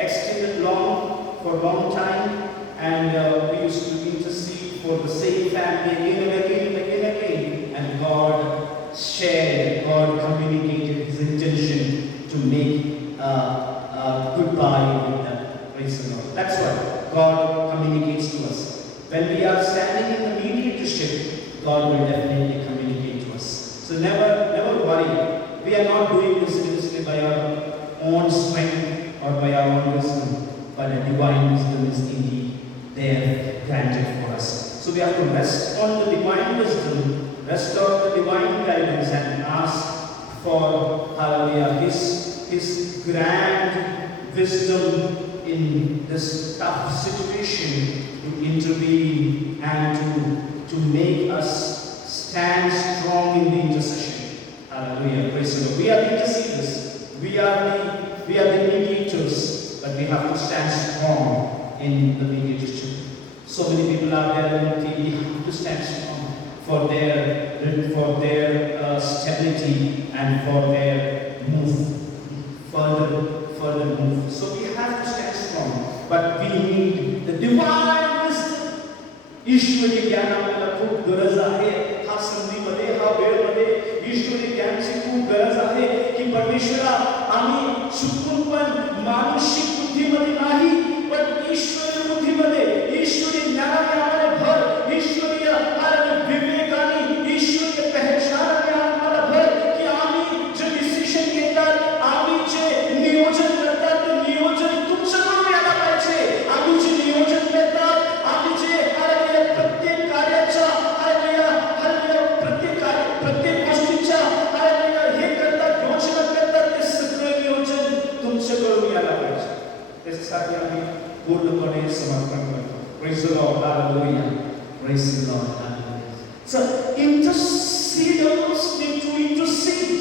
extended for a long time, and we used to intercede for the same family again and again and again and again, and God shared, God communicated His intention to make goodbye with them. Praise the Lord. That's why God communicates to us. When we are standing in the mediatorship, God will definitely communicate to us. So never worry. We are not doing this ministry by our own strength or by our own wisdom, but a divine wisdom is indeed there granted for us. So we have to rest on the divine wisdom, rest on the divine guidance, and ask for, hallelujah, His grand wisdom in this tough situation to intervene and to make us stand strong in the intercession. Hallelujah. Praise the Lord. We are the interceders. We are the mediators, but we have to stand strong in the mediatorship. So many people are there, and we have to stand strong for their stability and for their further move. So we have to stand strong, but we need the divine wisdom. ईश्वरी ज्ञान आपल्याला खूप गरज आहे. हा संधीमध्ये, हा वेळमध्ये ईश्वरी ज्ञानाची खूप गरज आहे की परमेश्वरा, आम्ही चुकून पण मानसिक बुद्धीमध्ये नाही, पण ईश्वरी बुद्धीमध्ये, ईश्वरी ज्ञानाने आम्हाला भर, ईश्वरीय विवेकाने, ईश्वरीय पहचानाने आम्हाला भर, की आम्ही जे डिसिजन घेतात, आम्ही जे नियोजन करतात, ते नियोजन तुमच्याकडून यायला पाहिजे. आम्ही जे नियोजन करतात, आम्ही जे प्रत्येक कार्याच्या प्रत्येक गोष्टीच्या हे करतात, योजना करतात, ते सगळे नियोजन तुमच्याकडून यायला पाहिजे. त्याच्यासाठी आम्ही पूर्णपणे समर्पण करतो. Praise the Lord. Hallelujah. Praise the Lord. Hallelujah. So interceders need to intercede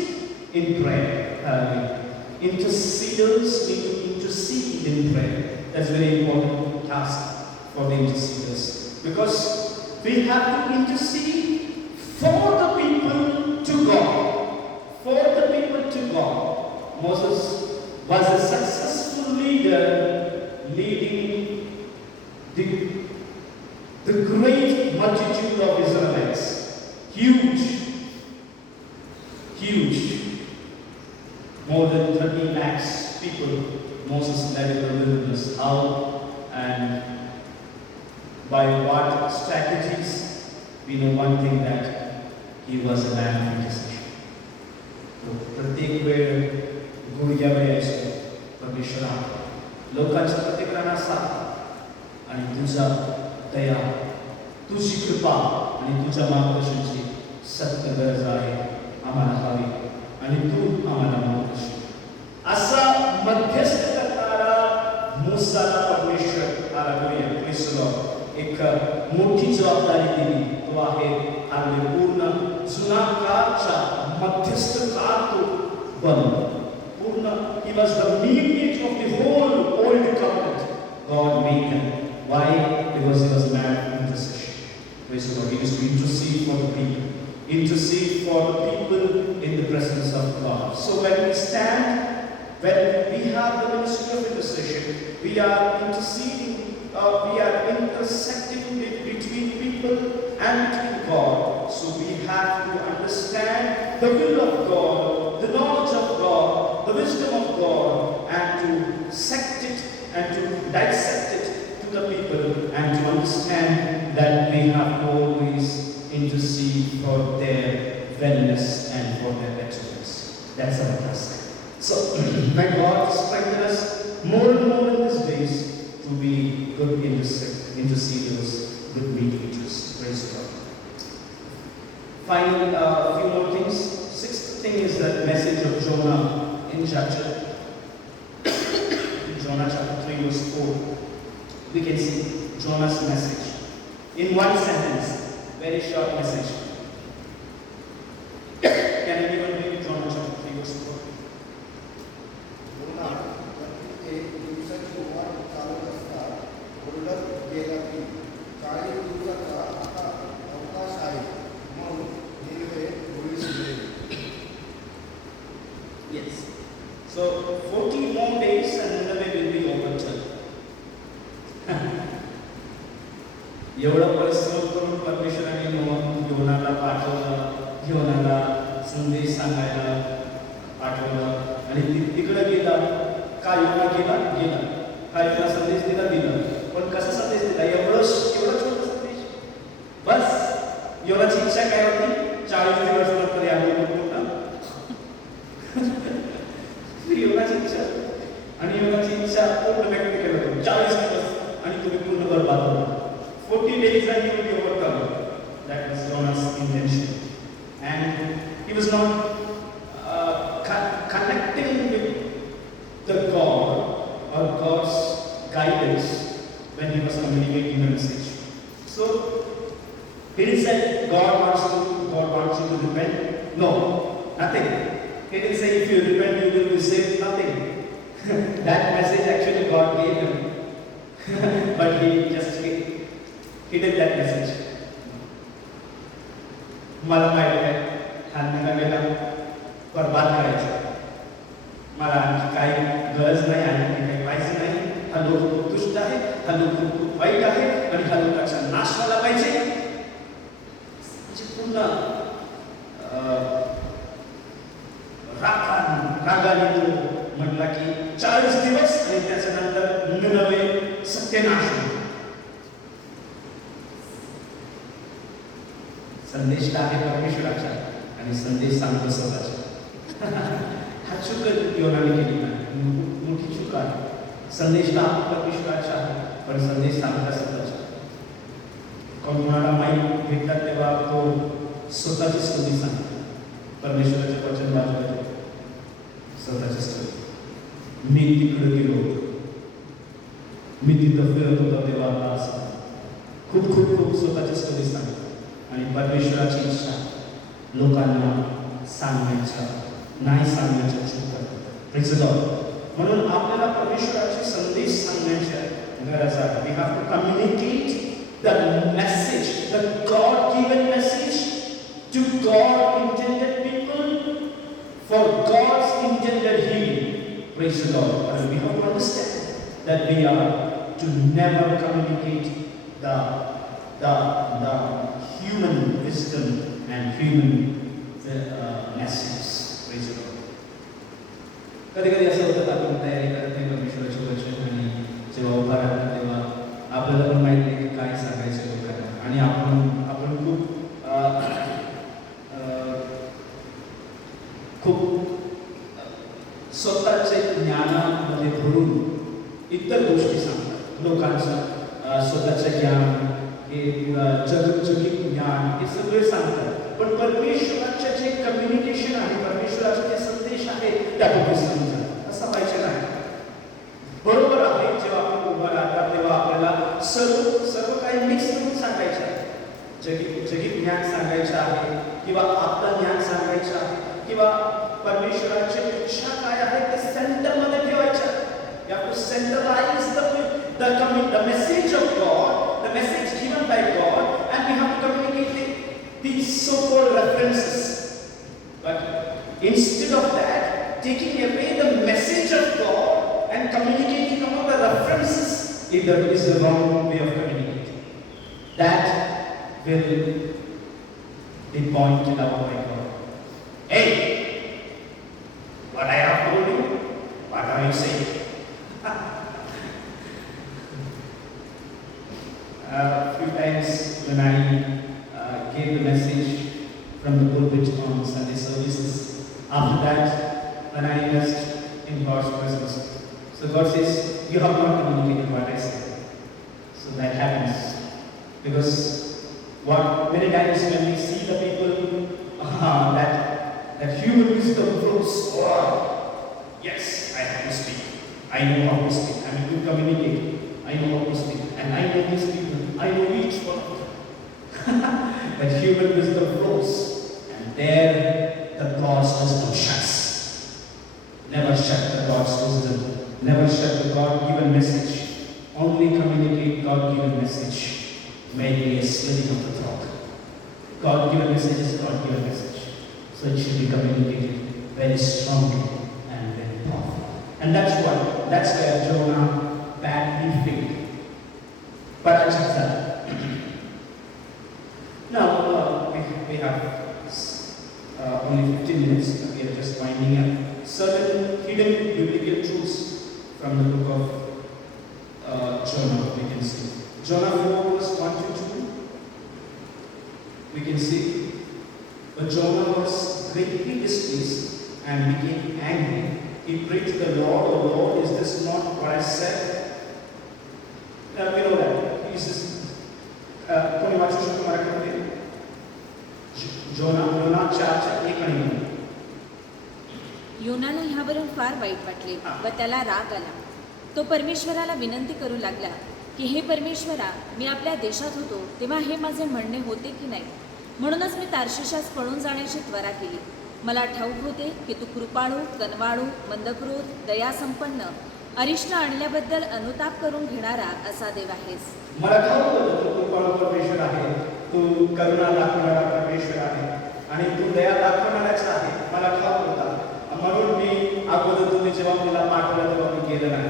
in prayer. Hallelujah. Interceders need to intercede in prayer. That's a very important task for the interceders, because we have to intercede for the people to God. For the people to God. Moses was a successful leader, leading the great multitude of Israelites. Huge. More than 30 lakhs people Moses led in the wilderness. How and by what strategies? We know one thing, that he was a man of intercession. तो प्रत्येक वेळ गुडघ्यावर यायचो, परमेश्वरा लोकांच्या प्रतिक्रियांना साथ आणि तुझा दया, तुझी कृपा आणि तुझ्या मार्गदर्शनाची सत्य गरज आहे, आम्हाला हवी, आणि तू आम्हाला मार्गदर्शन. असा मध्यस्थ करणारा मूसाला परमेश्वर, हालेलुया, प्रेज द लॉर्ड, एक मोठी जबाबदारी दिली. तो आहे पूर्ण जुना काळचा मध्यस्थकार तो बनला. पूर्ण, he was the mediator of the whole old covenant. God made him. Why? Because he was a man of intercession. Praise the Lord. He used to intercede for the people. Intercede for the people in the presence of God. So when we stand, when we have the ministry of intercession, we are interceding, we are intersecting between people and between God. So we have to understand the will of God, the knowledge of God, the wisdom of God, and to sect it and to dissect it to the people, and to understand that we have to always intercede for their wellness and for their betterment. That's our task. So may God strengthen us more and more in these days to be good interceders, good mediators. Praise God. Final few more things. Sixth thing is the message of Jonah in Jonah chapter 3 verse 4. We can see Jonah's message in one sentence, very short message. Can anyone read Jonah chapter 3 verse 4? एक दिवसाची वाट चालत असता ओरडत गेला की 40 दिवसाचा आता अवकाश आहे, मग So 40 more days and Nineveh will be overturned. एवढं परिश्रम करून परमेश्वराने योनाला पाठवलं, योनाला संदेश सांगायला पाठवलं आणि तिकडे गेला. का योना गेला? का योना संदेश दिला. पण कसा संदेश दिला? एवढं छोटा संदेश. बस योनाची इच्छा काय होती? 40 दिवस नंतर यावं पूर्ण. योनाची इच्छा आणि योनाची इच्छा पूर्ण व्यक्त केलं. 40 दिवस आणि तुम्ही पूर्ण बरबाद होता. 40 days and he will be overcome. That was Jonah's intention. And he was not connecting with the God or God's guidance when he was communicating the message. So, he didn't say God wants you to repent. No, nothing. He didn't say if you repent you will be saved. Nothing. That message actually God gave him. But he just hidden that message. मला माहिती आहे हा नगावेला बरबाद करायचा. मला आणखी काही गरज नाही, आणखी काही पाहिजे नाही. हा लोक खूप दुष्ट आहे, हा लोक खूप वाईट आहे आणि ह्या लोकांचा नाश व्हायला पाहिजे. म्हणजे पूर्ण रागाने तो म्हटला की 40 दिवस आणि त्याच्यानंतर निनवे सत्यानाश होईल. संदेश आहे परमेश्वराचा आणि संदेश सांगतो स्वतःचा. हा चूक योनाने केली नाही, मोठी चूक आहे. संदेश परमेश्वराचा आहे पण संदेश सांगता स्वतःचा. कोणाला माहीत भेटतात तेव्हा तो स्वतःची स्तुती सांगतो. परमेश्वराचे वचन वाचतो स्वतःची स्तुती. मी तिकडे गेलो, मी तिथं फिरत होतो तेव्हा असं खूप खूप खूप स्वतःची स्तुती सांगतो. आणि परमेश्वराची इच्छा लोकांना सांगण्याचा नाही सांगण्याच्या चूक. म्हणून आपल्याला परमेश्वराचे संदेश सांगण्याची गरज आहे. We have to communicate the message, the God given message to God intended people for God's intended healing. Praise the Lord. And we have to understand that we are to never communicate the human wisdom and human messages. Praise the Lord. कधी असं होतं आपण तयारी करत नाही परमेश्वराची वचन आणि जेव्हा उभा राहतो तेव्हा आपल्याला पण माहिती आहे की काय सांगायचं लोकांना आणि आपण खूप स्वतःचे ज्ञानामध्ये भरून इतर गोष्टी सांगतात लोकांचं. स्वतःचं ज्ञान हे जगजगीत ज्ञान हे सगळे सांगतात. पण परमेश्वराचे जे कम्युनिकेशन आहे, परमेश्वराचे जे संदेश आहे त्या तुम्ही समजा असं पाहिजे नाही. बरोबर आहे जेव्हा आपण उभं राहतात तेव्हा आपल्याला सर्व काही मिक्स करून सांगायचं आहे. जगीत ज्ञान सांगायचं आहे किंवा आपलं ज्ञान सांगायचं आहे किंवा परमेश्वराची इच्छा काय आहे ते सेंटरमध्ये ठेवायचं आहे. You have to centralize the message of God, the message given by God, and we have to communicate these so-called references. But instead of that, taking away the message of God and communicating all the references, if that is the wrong way of communicating, that will be pointed out by God. Hey, what I have told you, what are you saying? A few times when I gave the message from the pulpit on Sunday services, after that, when I immersed in God's presence, so God says, you have not communicated what I said. So that happens. Because many times when we see the people, that human wisdom flows, oh, yes, I have to speak. I know how to speak. I'm a good communicator. I know how to speak. And I know these people. I know each one of them. That human wisdom flows. And there the God's wisdom shuts. Never shut the God's wisdom. Never shut the God-given message. Only communicate God-given message. May be a slitting of the throat. God-given message is God-given message. So it should be communicated very strongly and very powerful. And that's where Jonah badly failed. पराजित झाला. Now we have only 15 minutes. We are just winding up. Certain hidden biblical truths from the book of Jonah. We can see Jonah 4 verse 1 to 2. We can see, but Jonah was greatly displeased and became angry. He prayed to the Lord, "O Lord, is this not what I said?" We know that. He says, कोणी वाचू शकतो मराठीमध्ये? जोना 4:1. योनाला ह्यावरून फार white वाटले व त्याला राग आला. तो परमेश्वराला विनंती करू लागला की, हे परमेश्वरा, मी आपल्या देशात होतो तेव्हा हे माझे म्हणणे होते की नाही? म्हणूनच मी तार्शिशास पळून जाण्याची त्वरा केली. मला ठाऊक होते की तू कृपाळू, कनवाळू, मंदक्रोध, दयासंपन्न, अरिष्ट आणल्याबद्दल अनुताप करून घेणारा असा देव आहेस. मला ठाऊक होतं तू कृपाळू परमेश्वर आहे, तू करुणा दाखवणारा परमेश्वर आहे आणि तू दया दाखवणाराच आहे. मला ठाऊक होता. म्हणून मी अगोदर तुम्ही जेव्हा मला पाठवलं तेव्हा मी गेलं नाही.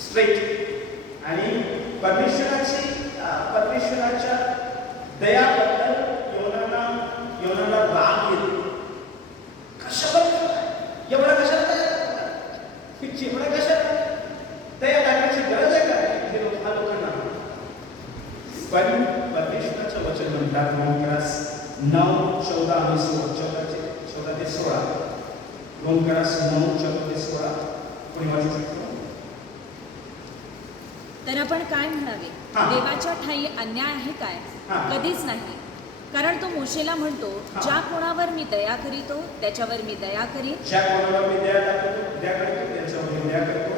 स्ट्रेट आणि परमेश्वराच्या दयाबद्दल योनाला राग येतो. कशाबद्दल एवढा कशाला एवढा कशाला दया दाखवायची गरज आहे का? हे लोकांना पण परमेश्वराचं वचन म्हणतात 9:14 आणि 14 ते 16. 9:14 ते 16 कोणी वाचू शकतो? तर आपण काय म्हणावे? देवाच्या ठाई अन्याय आहे काय? कधीच नाही. कारण तो मोशेला म्हणतो, ज्या कोणावर मी दया करीतो त्याच्यावर मी दया करीन, ज्या कोणावर मी दया करतो त्याच्यावर मी दया करतो,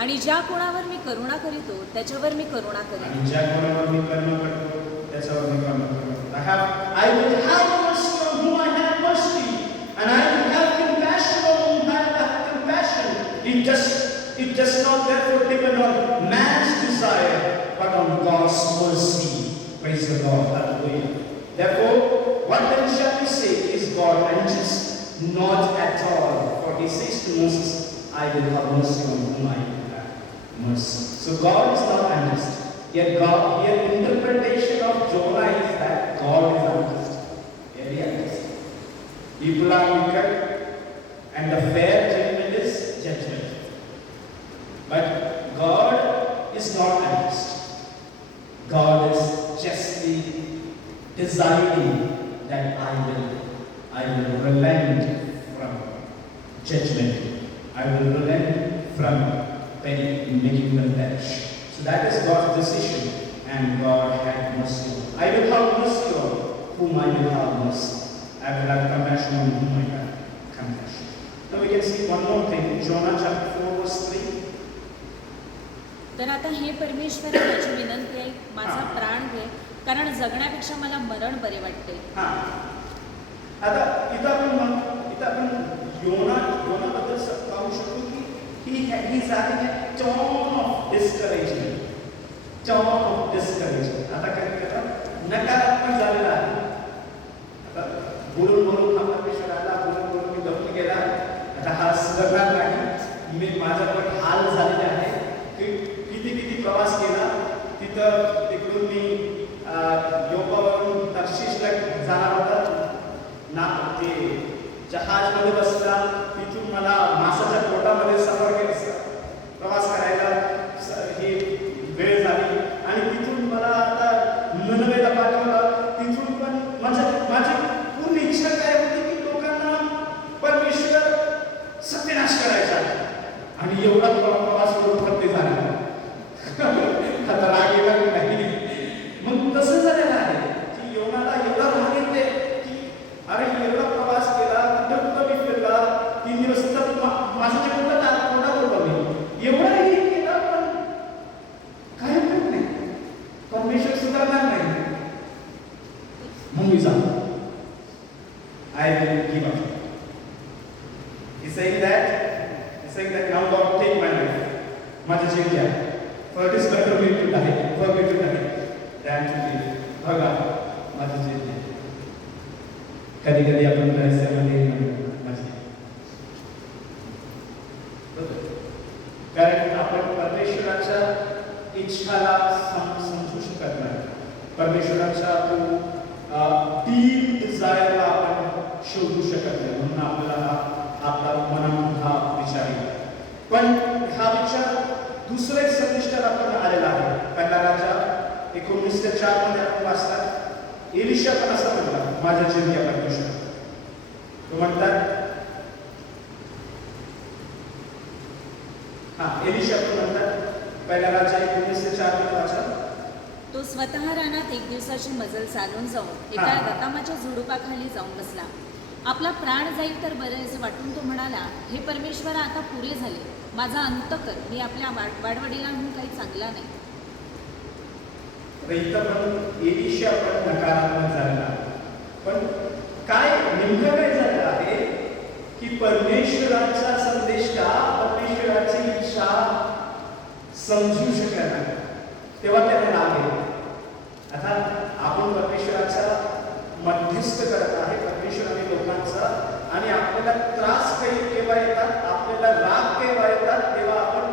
आणि ज्या कोणावर मी करुणा करीतो त्याच्यावर मी करुणा करीन. आणि ज्या कोणावर मी करुणा करतो त्याच्यावर मी करुणा करतो. I will have mercy on whom I have mercy, and I will have compassion on whom I have compassion. It does not therefore depend on man's desire, but on God's mercy. Praise the Lord. Hallelujah. Therefore, what then shall we say? Is God unjust? Not at all. For he says to Moses, I will have mercy on whom I will have mercy. So God is not unjust. Yet here interpretation of Jonah is that God is unjust. Very unjust. People are wicked, and the fair judgment is judgment. But God is not unjust. God is justly deciding that I will relent from judgment. I will relent from making them perish. So that is God's decision, and God had mercy. I will have mercy on whom I will have mercy. I will have compassion on whom I have compassion. Now we can see one more thing. Jonah chapter 4 verse 3. तर आता हे परमेश्वरा, माझी विनंती आहे, माझा प्राण घे, कारण जगण्यापेक्षा मला मरण बरे वाटते. आता इथं आपण योनाबद्दल पाहू शकतो की he is having a tone of discouragement. आता काय करतात? नकारात्मक झालेला आहे. आता बोलून हा परमेश्वर आला, बोलून मी दमून गेला. आता हा सुधारणार नाही. मी माझा पण हाल झालेले आहे की किती प्रवास केला. तिकडून मी योपावरून तर्शीशला जाणार होता ना. ते जहाजमध्ये बसला. तिथून मला मासाच्या पोटामध्ये प्रवास करायला ही वेळ झाली आणि तिथून मला आता ननवेला पाठवलं. तिथून पण माझी पूर्ण इच्छा काय होती की लोकांना परमेश्वर सत्यनाश करायचा आणि एवढा प्रवास करते झाला. आता राग येणार नाही. मग तसं झालेलं आहे की योनाला एवढा राग येते की अरे एवढा प्रवास केला, कुठं मी फिरला, 3 दिवस माझ्या पोटात मी एवढाही केला पण काय होत नाही. परमेश्वर सुधारणार नाही. मग मी जातो. I will give up. He's saying that now God take my life. माझा जीव घ्या. For it is better me to die than to live. बघा माझा जीव घ्या. कधी आपण रहस्यामध्ये कारण आपण परमेश्वराच्या इच्छाला समजू शकत नाही. परमेश्वराच्या तो डीप डिझायरला आपण शोधू शकत नाही. म्हणून आपल्याला आपला मनात हा विचार येतो. पण हा विचार दुसऱ्या एक संदेशाला आपण आलेला आहे. पहिला राजा 19:4 मध्ये आपण वाचतात, एलिशा पण असं म्हणला, माझ्या जीविया परमेश्वर. तो म्हणतात, एलिशा पण म्हणतात, पहिला राजा 19:4 मध्ये वाचा. तो स्वतः रानात एक दिवसाची मजल चालून जाऊन एका रतामाच्या झुडुपाखाली जाऊन बसला. आपला प्राण जाईल तर बरे असे वाटून तो म्हणाला, हे परमेश्वरा, आता पुरे झाले, माझा अंत कर, मी आपल्या वाडवडिलांहून काही चांगला नाही. इथं पण एलिशा पण नकारात्मक झालेला. पण काय नेमकं काय झालं आहे की परमेश्वराचा संदेष्टा परमेश्वराची इच्छा समजू शकत नाही, तेव्हा त्याने राग येतो. आता आपण परमेश्वराचा मध्यस्थ करत आहे, परमेश्वराने लोकांचा, आणि आपल्याला त्रास काही केव्हा येतात, आपल्याला राग केव्हा येतात, तेव्हा आपण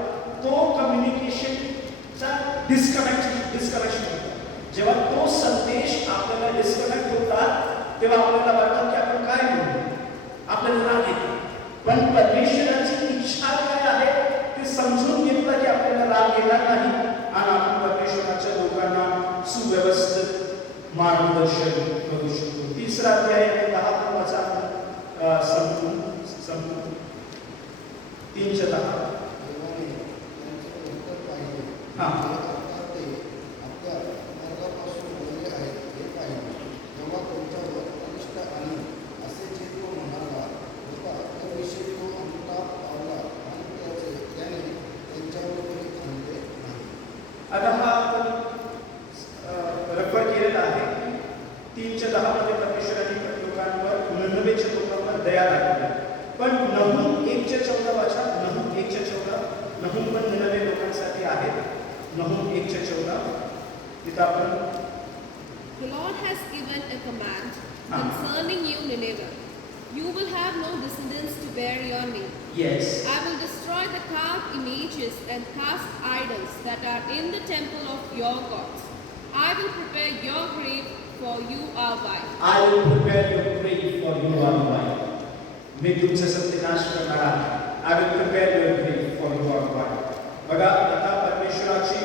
तो कम्युनिकेशनचा डिस्कनेक्शन होतो. जेव्हा तो संदेश आपल्याला डिस्कनेक्ट होतात तेव्हा आपल्याला वाटतं की आपण काय म्हणतो, आपल्याला राग येतो. पण परमेश्वराची इच्छा काय आहे ते समजून घेतलं की आपल्याला राग येणार नाही आणि आपण परमेश्वराच्या लोकांना सुव्यवस्थित मार्गदर्शन करू शकतो. 3रा अध्याय 10 वाचा संपून 3:10. आता हा आपण रेफर केलेला आहे. 3:10 मध्ये परमेश्वराने लोकांवर, निनवेच्या लोकांवर दया दाखवली. पण नहूम 1:14 वाचा. नहूम 1:14. नहूम पण निनवे लोकांसाठी आहे. नहूम 1:14 तिथं आपण, The Lord has given a command concerning you, Nineveh. You will have no descendants to bear your name. yes, I will destroy the carved images and cast idols that are in the temple of your gods. I will prepare your grave, for you are vile. I will prepare your grave, for you are vile. मी तुमचा सत्यानाश करणार आहे. I will prepare your grave, for you are vile. बघा, आता परमेश्वराची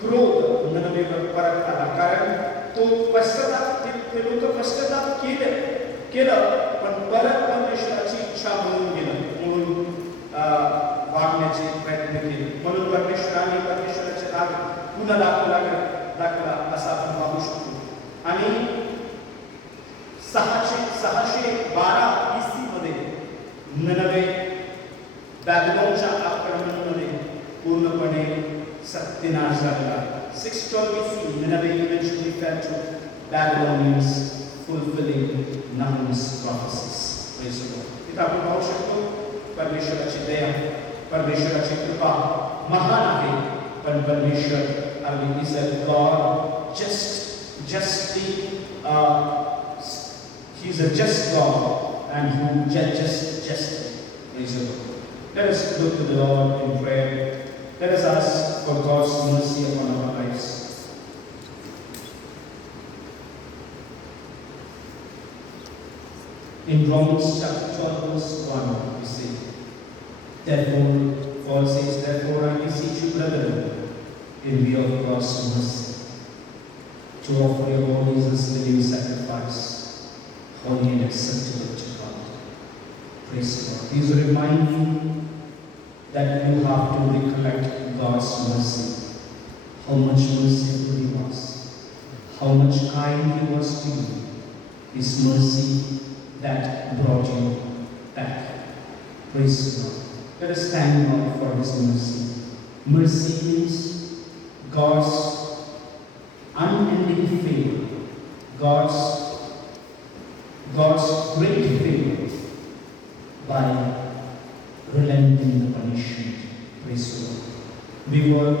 क्रोध निनवेवर परत आला, कारण तो पश्चाताप, ते लोक पश्चाताप केलं पण परत परमेश्वराची इच्छा म्हणून गेलं, म्हणून वागण्याचे प्रयत्न केले. म्हणून परमेश्वराने परमेश्वराचे राग पुन्हा दाखवला असं आपण पाहू शकतो. आणि 612 BC मध्ये निनवे बॅबिलोनच्या आक्रमणामध्ये पूर्णपणे सत्यानाश झाला. 612 BC Nineveh eventually fell to Babylonians, fulfilling Nahum's prophecies. Praise the Lord. इथं आपण पाहू शकतो परमेश्वराची दया, परमेश्वराची कृपा महान आहे. पण परमेश्वर आणि is a God justly he is a just God and who judges justly. Praise the Lord. Let us look to the Lord in prayer. Let us ask for God's mercy upon our lives. In Romans chapter 12 verse 1 we say, therefore, Paul says, therefore I beseech you, brethren, in view of God's mercy, to offer your bodies as living sacrifice, holy and acceptable to God. Praise the Lord. These remind you that you have to recollect God's mercy, how much merciful He was, how much kind He was to you, His mercy that brought you back. Praise the Lord. Let us thank God for His mercy. Mercy means God's unending favor, God's great favor by relenting the punishment. Praise the Lord. We were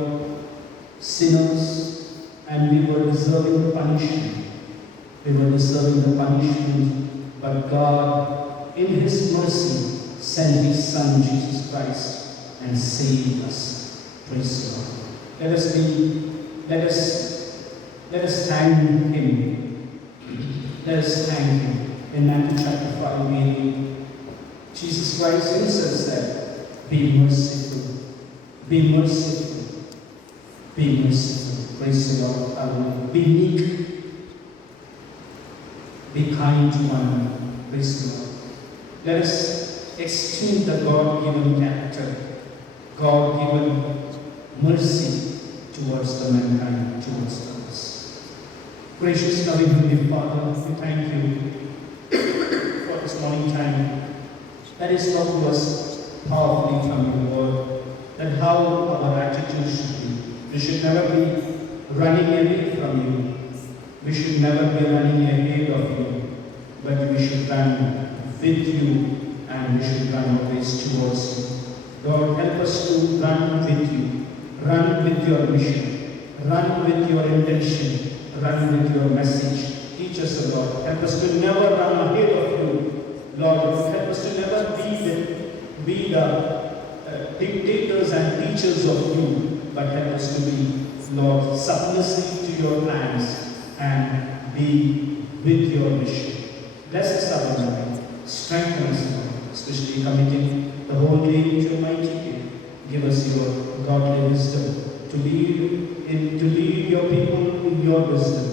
sinners and we were deserving the punishment. But God, in His mercy, sent His Son Jesus Christ and saved us. Praise the Lord. Let us thank Him. Let us thank Him. In Matthew chapter 5, we read, Jesus Christ Himself said, be merciful, be merciful, be merciful. Praise the Lord. Hallelujah. Be meek, be kind to one another. Praise the Lord. Let us extend the God-given character, God-given mercy towards the mankind, towards others. Gracious, loving Heavenly Father, we thank you for this morning time that is taught to us powerfully from your word, that how our attitude should be. We should never be running away from you. We should never be running ahead of you, but we should run with you and we should run always towards you. Lord, help us to run with you, run with your mission, run with your intention, run with your message. Teach us, Lord. Help us to never run ahead of you. Lord, help us to never be the dictators and teachers of you, but help us to be, Lord, submissive to your plans and be with your mission. Bless us, our Lord. Strengthen us, Lord, especially committing the whole day into your mighty care. Give us your godly wisdom to lead your people in your wisdom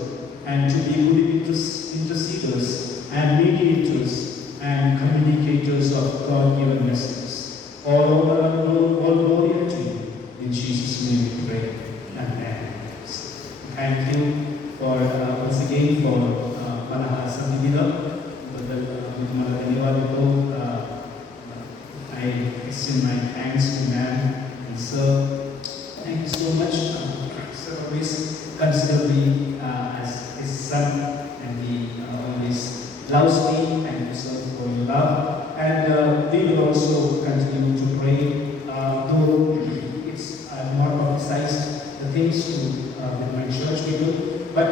and to be good interceders and mediators and communicators of God-given messages. All over and all glory unto you. In Jesus' name we pray. Amen. Thank you for once again for Panahasa Nidila. I extend my thanks to ma'am and sir. Thank you so much. Sir always consider me as his son, and he always loves me. Thank you, sir, for your love. And we will also continue to pray, though it's not emphasized the things to with my church people, but